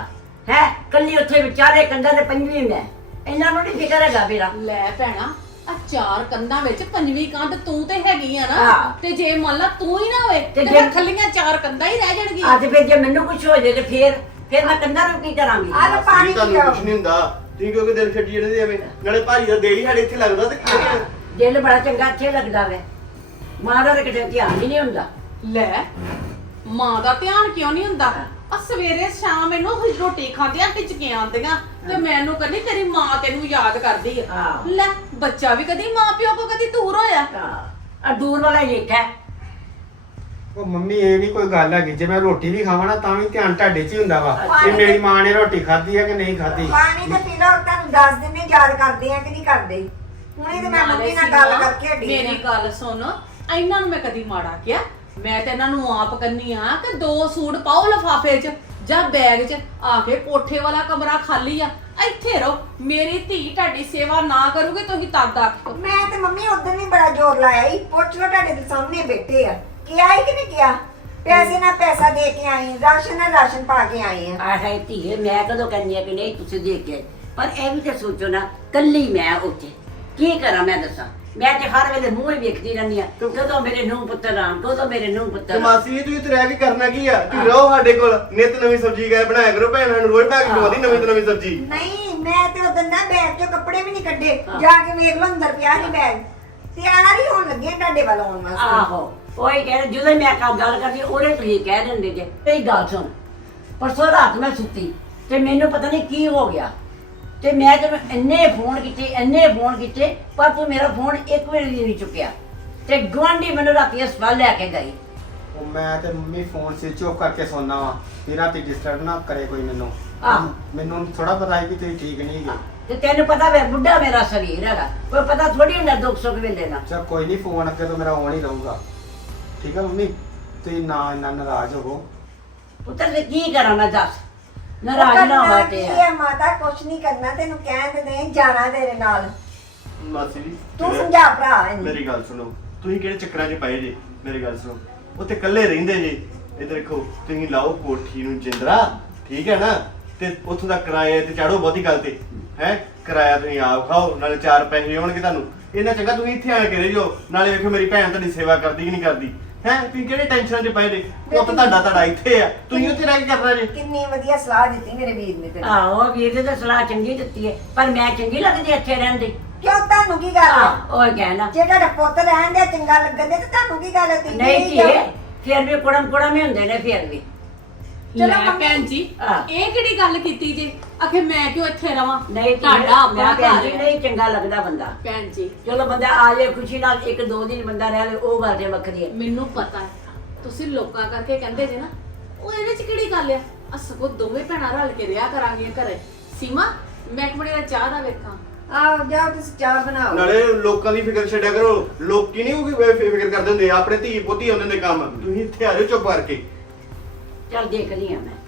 ਹੈ ਕੱਲੀ ਉੱਥੇ ਵਿਚਾਰੇ ਕੰਧਾਂ ਤੇ ਪੰਜਵੀਂ ਮੈਂ। ਇਹਨਾਂ ਨੂੰ ਨਹੀਂ ਫਿਕਰ ਹੈਗਾ ਮੇਰਾ। ਲੈ ਭੈਣਾ ਆ ਚਾਰ ਕੰਧਾਂ ਵਿੱਚ ਪੰਜਵੀਂ ਕੰਧ ਤੂੰ ਤੇ ਹੈਗੀ ਆ ਨਾ ਹਾਂ। ਤੇ ਜੇ ਮੰਨ ਲਾ ਤੂੰ ਹੀ ਨਾ ਹੋਏ ਤੇ ਤੇ ਜੇ- ਫਿਰ ਖੱਲੀਆਂ ਚਾਰ ਕੰਧਾਂ ਹੀ ਰਹਿ ਜਾਣਗੀਆਂ। ਅੱਜ ਫਿਰ ਜੇ ਮੈਨੂੰ ਕੁਝ ਹੋ ਜਾਏ ਤੇ ਫਿਰ ਫਿਰ ਮੈਂ ਕੰਧਾਂ ਨੂੰ ਕੀ ਕਰਾਂਗੀ? ਆ ਲਓ ਪਾਣੀ ਤੁਹਾਨੂੰ ਕੁਝ ਨਹੀਂ ਹੁੰਦਾ। ਤੁਸੀਂ ਕਿਉਂਕਿ ਦਿਲ ਛੱਡੀ ਜਾਂਦੇ ਐਵੇਂ। ਨਾਲੇ ਭਾਜੀ ਦਾ ਦਿਲ ਹੀ ਸਾਡੇ ਇੱਥੇ ਲੱਗਦਾ ਤੇ ਕਿਹੜੇ ਦਿਲ ਬੜਾ ਚੰਗਾ ਇੱਥੇ ਲੱਗਦਾ ਵੇ। ਮਾਂ ਦਾ ਤਾਂ ਕਿਤੇ ਧਿਆਨ ਹੀ ਨਹੀਂ ਹੁੰਦਾ। ਲੈ ਮਾਂ ਦਾ ਧਿਆਨ ਕਿਉਂ ਨਹੀਂ ਹੁੰਦਾ? ਆ ਸਵੇਰੇ ਸ਼ਾਮ ਇਹਨੂੰ ਰੋਟੀ ਖਾਂਦਿਆਂ ਟਿਚਕੀਆਂ ਆਉਂਦੀਆਂ। ਤੇ ਮੈਨੂੰ ਕਹਿੰਦੀ ਤੇਰੀ ਮਾਂ ਤੈਨੂੰ ਯਾਦ ਕਰਦੀ ਆ। ਹਾਂ। ਲੈ ਬੱਚਾ ਵੀ ਕਦੀ ਮਾਂ ਪਿਓ ਕੋ ਕਦੀ ਦੂਰ ਹੋਇਆ। ਆ ਦੂਰ ਵਾਲਾ ਹੀ ਉਹ ਮੰਮੀ ਇਹ ਨਹੀਂ ਕੋਈ ਗੱਲ ਹੈਗੀ। ਜੇ ਮੈਂ ਰੋਟੀ ਵੀ ਖਾਵਾਂ ਨਾ ਤਾਂ ਵੀ ਧਿਆਨ ਤੁਹਾਡੇ 'ਚ ਹੀ ਹੁੰਦਾ ਵਾ ਕਿ ਮੇਰੀ ਮਾਂ ਨੇ ਰੋਟੀ ਖਾਧੀ ਹੈ ਕਿ ਨਹੀਂ ਖਾਧੀ। ਪਾਣੀ ਤੇ ਪੀ ਲਓ ਤੁਹਾਨੂੰ ਦੱਸ ਦਿੰਦੇ ਯਾਦ ਕਰਦੇ ਆ ਕਿ ਨਹੀਂ ਕਰਦੇ। ਹੁਣੇ ਤੇ ਮੈਂ ਮੰਮੀ ਨਾਲ ਗੱਲ ਕਰਕੇ ਹਟੀ ਮੇਰੀ ਗੱਲ ਸੁਣ। ਇਹਨਾਂ ਨੂੰ ਮੈਂ ਕਦੀ ਮਾੜਾ ਕਿਹਾ। ਮੈਂ ਤੇ ਇਹਨਾਂ ਨੂੰ ਆਪ ਕੰਨੀ ਆ ਕਿ ਦੋ ਸੂਟ ਪਾਓ ਲਫਾਫੇ 'ਚ ਜਾਂ ਬੈਗ 'ਚ। ਆ ਕੇ ਕੋਠੇ ਵਾਲਾ ਕਮਰਾ ਖਾਲੀ ਆ। ਇੱਥੇ ਰਹੋ। ਮੇਰੀ ਧੀ ਤੁਹਾਡੀ ਸੇਵਾ ਨਾ ਕਰੂਗੀ ਤੁਸੀਂ ਤਦ ਆਖੋ ਮੈਂ ਤੇ ਮੰਮੀ ਉਦੋਂ ਵੀ ਬੜਾ ਜ਼ੋਰ ਲਾਇਆ ਹੀ ਪੁੱਛ ਲਓ ਤੁਹਾਡੇ ਦੇ ਸਾਹਮਣੇ ਬੈਠੇ ਆ। ਕਿਹਾ ਹੀ ਕਿ ਨਹੀਂ ਕਿਹਾ? ਪੈਸੇ ਨਾਲ ਪੈਸਾ ਦੇ ਕੇ ਆਈ ਰਾਸ਼ਨ ਨਾਲ ਰਾਸ਼ਨ ਪਾ ਕੇ ਆਏ ਆ। ਆ ਹੈ ਧੀਏ ਮੈਂ ਕਦੋਂ ਕਹਿੰਦੀ ਆ ਕਿ ਨਹੀਂ ਤੁਸੀਂ ਦੇਖ ਕੇ ਆਏ। ਪਰ ਇਹ ਵੀ ਤੇ ਸੋਚੋ ਨਾ ਕੱਲੀ ਮੈਂ ਉੱਥੇ। ਕੀ ਕਰਾਂ ਮੈਂ ਦੱਸਾਂ? ਮੈਂ ਤੇ ਹਰ ਵੇਲੇ ਮੂੰਹ ਹੀ ਵੇਖਦੀ ਰਹਿੰਦੀ ਆ ਕਦੋਂ ਮੇਰੇ ਨੂੰਹ ਪੁੱਤਰ ਆਣ ਕਦੋਂ ਮੇਰੇ ਨੂੰਹ ਤੇ ਪੁੱਤਰ ਆਉਣ। ਮਾਸੀ ਜੀ ਤੁਸੀਂ ਇੱਥੇ ਰਹਿ ਕੇ ਕਰਨਾ ਕੀ ਆ? ਤੁਸੀਂ ਰਹੋ ਸਾਡੇ ਕੋਲ। ਨਿਤ ਨਵੀਂ ਸਬਜ਼ੀ ਗਏ ਬਣਾਇਆ ਕਰੋ ਭੈਣ ਸਾਨੂੰ ਰੋਜ਼ ਬਣਾ ਕੇ ਖਵਾਦੀ ਨਵੀਂ ਤੋਂ ਨਵੀਂ ਸਬਜ਼ੀ। ਨਹੀਂ ਮੈਂ ਤੇ ਉਦੋਂ ਨਾ ਬੈਗ ਚੋਂ ਕੱਪੜੇ ਵੀ ਨਹੀਂ ਕੱਢੇ। ਜਾ ਕੇ ਵੇਖ ਲਓ ਅੰਦਰ ਪਿਆ ਨਹੀਂ ਬੈਗ। ਤੇ ਆਣਾ ਨਹੀਂ ਹੋਣ ਲੱਗੇ ਤੁਹਾਡੇ ਵੱਲ ਆਉਣ ਵਾਸਤੇ। ਆਹੋ ਉਹੀ ਕਹਿ ਰਹੇ ਜਦੋਂ ਮੈਂ ਕੰਮ ਗੱਲ ਕਰਦੀ ਉਹਦੇ ਤੁਸੀਂ ਕਹਿ ਦਿੰਦੇ ਜੇ। ਇਹ ਗੱਲ ਸੁਣ ਪਰਸੋਂ ਰਾਤ ਮੈਂ ਸੁੱਤੀ ਤੇ ਮੈਨੂੰ ਪਤਾ ਨਹੀਂ ਕੀ ਹੋ ਗਿਆ। ਤੇ ਮੈਂ ਤੈਨੂੰ ਇੰਨੇ ਫੋਨ ਕੀਤੇ ਇੰਨੇ ਫੋਨ ਕੀਤੇ ਪਰ ਤੂੰ ਮੇਰਾ ਫੋਨ ਇੱਕ ਵੀ ਨਹੀਂ ਚੁੱਕਿਆ। ਤੇ ਗੁਆਂਢੀ ਮੈਨੂੰ ਰਾਤੀ ਹਸਪਤਾਲ ਲੈ ਕੇ ਗਈ। ਉਹ ਮੈਂ ਤੇ ਮੰਮੀ ਫੋਨ ਸਵਿਚ ਆਫ ਕਰਕੇ ਸੌਣਾ ਵਾ। ਵੀ ਰਾਤੀ ਡਿਸਟਰਬ ਨਾ ਕਰੇ ਕੋਈ ਮੈਨੂੰ। ਆਹ। ਮੈਨੂੰ ਥੋੜਾ ਪਤਾ ਹੈ ਵੀ ਤੁਸੀਂ ਠੀਕ ਨਹੀਂ ਹੈਗੇ। ਤੇ ਤੈਨੂੰ ਪਤਾ ਵੇ ਬੁੱਢਾ ਮੇਰਾ ਸਰੀਰ ਹੈਗਾ। ਕੋਈ ਪਤਾ ਥੋੜੀ ਹੁੰਦਾ ਦੁੱਖ ਸੁੱਖ ਵੇਲੇ ਨਾ ਚਾ ਕੋਈ ਨਹੀਂ ਫੋਨ ਅੱਗੇ ਤੋਂ ਮੇਰਾ ਆਨ ਹੀ ਰਹੂਗਾ। ਠੀਕ ਹੈ ਮੰਮੀ? ਤੁਸੀਂ ਨਾ ਇੰਨਾ ਨਾਰਾਜ਼ ਹੋਵੋ। ਪੁੱਤਰ ਤੇ ਕੀ ਕਰਾਂ ਮੈਂ ਦੱਸ? ਨਾਰਾਜ਼ ਨਾ ਕੀ ਤੇ ਹੈ ਮਾਤਾ? ਕੁਛ ਨਹੀਂ ਕਰਨਾ ਤੈਨੂੰ ਕਹਿਣ ਨਹੀਂ ਜਾਣਾ ਤੇਰੇ ਨਾਲ। ਮਾਸੀ ਜੀ ਤੂੰ ਮੇਰਾ- ਸਮਝਾ ਭਰਾ ਇਹਨੂੰ ਮੇਰੀ ਗੱਲ ਸੁਣੋ। ਤੁਸੀਂ ਕਿਹੜੇ ਚੱਕਰਾਂ 'ਚ ਪਏ ਜੇ? ਮੇਰੀ ਗੱਲ ਸੁਣੋ। ਉੱਥੇ ਇਕੱਲੇ ਰਹਿੰਦੇ ਜੇ। ਇੱਧਰ ਦੇਖੋ ਤੁਸੀਂ ਲਾਓ ਕੋਠੀ ਨੂੰ ਜਿੰਦਰਾ ਠੀਕ ਹੈ ਨਾ? ਤੇ ਉੱਥੋਂ ਦਾ ਕਿਰਾਇਆ ਤੇ ਚਾੜੋ ਬਹੁਤੀ ਗੱਲ ਤੇ। ਹੈ? ਕਿਰਾਇਆ ਤੁਸੀਂ ਆਪ ਖਾਓ ਨਾਲੇ ਚਾਰ ਪੈਸੇ ਆਉਣਗੇ ਤੁਹਾਨੂੰ। ਇਹਨਾਂ ਚੰਗਾ ਤੁਸੀਂ ਇੱਥੇ ਆ ਕੇ ਰਹਿ ਜਾਓ। ਨਾਲੇ ਵੇਖੋ ਮੇਰੀ ਭੈਣ ਤੁਹਾਡੀ ਸੇਵਾ ਕਰਦੀ ਕਿ ਨਹੀਂ ਕਰਦੀ। ਹੈ? ਤੁਸੀਂ ਕਿਹੜੇ ਟੈਨਸ਼ਨ 'ਚ ਪਏ ਜੇ? ਪੁੱਤ ਤੁਹਾਡਾ ਤੁਹਾਡਾ ਇੱਥੇ ਆ। ਤੁਸੀਂ ਉੱਥੇ ਰਹਿ ਕੇ ਕਰਨਾ ਜੇ? ਕਿੰਨੀ ਵਧੀਆ ਸਲਾਹ ਦਿੱਤੀ ਮੇਰੇ ਵੀਰ ਨੇ ਤੈਨੂੰ। ਆਹੋ ਵੀਰ ਨੇ ਤਾਂ ਸਲਾਹ ਚੰਗੀ ਦਿੱਤੀ ਹੈ। ਪਰ ਮੈਂ ਚੰਗੀ ਲੱਗਦੀ ਇੱਥੇ ਰਹਿੰਦੀ ਕਿਉਂ? ਤੁਹਾਨੂੰ ਕੀ ਗੱਲ ਆਹ ਉਹ ਕਹਿਣਾ ਜੇ ਤੁਹਾਡਾ ਪੁੱਤ ਰਹਿਣ ਦੇ ਚੰਗਾ ਲੱਗਣ ਦੇ ਤੇ ਤੁਹਾਨੂੰ ਕੀ ਗੱਲ ਹੈ ਤੁਸੀਂ ਨਹੀਂ ਜਾਓ। ਫਿਰ ਵੀ ਕੁੜਮ ਕੁੜਮ ਹੀ ਹੁੰਦੇ ਨੇ ਫਿਰ ਵੀ। ਲੈ ਚਲੋ ਮੰਮੀ। ਭੈਣ ਜੀ। ਇਹ ਕਿਹੜੀ ਗੱਲ ਕੀਤੀ ਜੇ? ਆਖੇ ਮੈਂ ਕਿਉਂ ਇੱਥੇ ਰਵਾਂ? ਨਹੀਂ ਤੁਹਾਡਾ ਆਪਣਾ ਘਰ ਜੀ ਹੈ। ਨਹੀਂ ਚੰਗਾ ਲੱਗਦਾ ਬੰਦਾ। ਭੈਣ ਜੀ। ਚਲੋ ਬੰਦਾ ਆ ਜਾਏ ਖੁਸ਼ੀ ਨਾਲ ਇੱਕ ਦੋ ਦਿਨ ਬੰਦਾ ਰਹਿ ਲੇ ਉਹ ਗੱਲ ਤੇ ਵੱਖਰੀ ਹੈ। ਮੈਨੂੰ ਪਤਾ ਹੈ। ਤੁਸੀਂ ਲੋਕਾਂ ਕਰਕੇ ਕਹਿੰਦੇ ਜੇ ਨਾ ਉਹ ਇਹਦੇ ਚ ਕਿਹੜੀ ਗੱਲ ਆ? ਆ ਸਗੋਂ ਦੋਵੇਂ ਭੈਣਾਂ ਰਲ ਕੇ ਰਿਹਾ ਕਰਾਂਗੀਆਂ ਘਰੇ। ਸੀਮਾ ਮੈਂ ਇੱਕ ਮਿੰਟ ਦਾ ਚਾਹ ਦਾ ਵੇਖਾਂ। ਆਓ ਜਾਓ ਤੁਸੀਂ ਚਾਹ ਬਣਾਓ। ਨਾਲੇ ਲੋਕਾਂ ਦੀ ਫਿਕਰ ਛੱਡਿਆ ਕਰੋ। ਲੋਕੀ ਨਹੀਂ ਕੋਈ ਫਿਕਰ ਕਰਦੇ ਹੁੰਦੇ ਆਪਣੇ ਧੀ ਪੁੱਤੀ ਹੁੰਦੇ ਨੇ ਕੰਮ। ਤੁਸੀਂ ਇੱਥੇ ਆ ਜਾਓ ਚੁੱਪ ਕਰਕੇ। ਚੱਲ ਦੇਖ ਲਈ ਆ ਮੈਂ।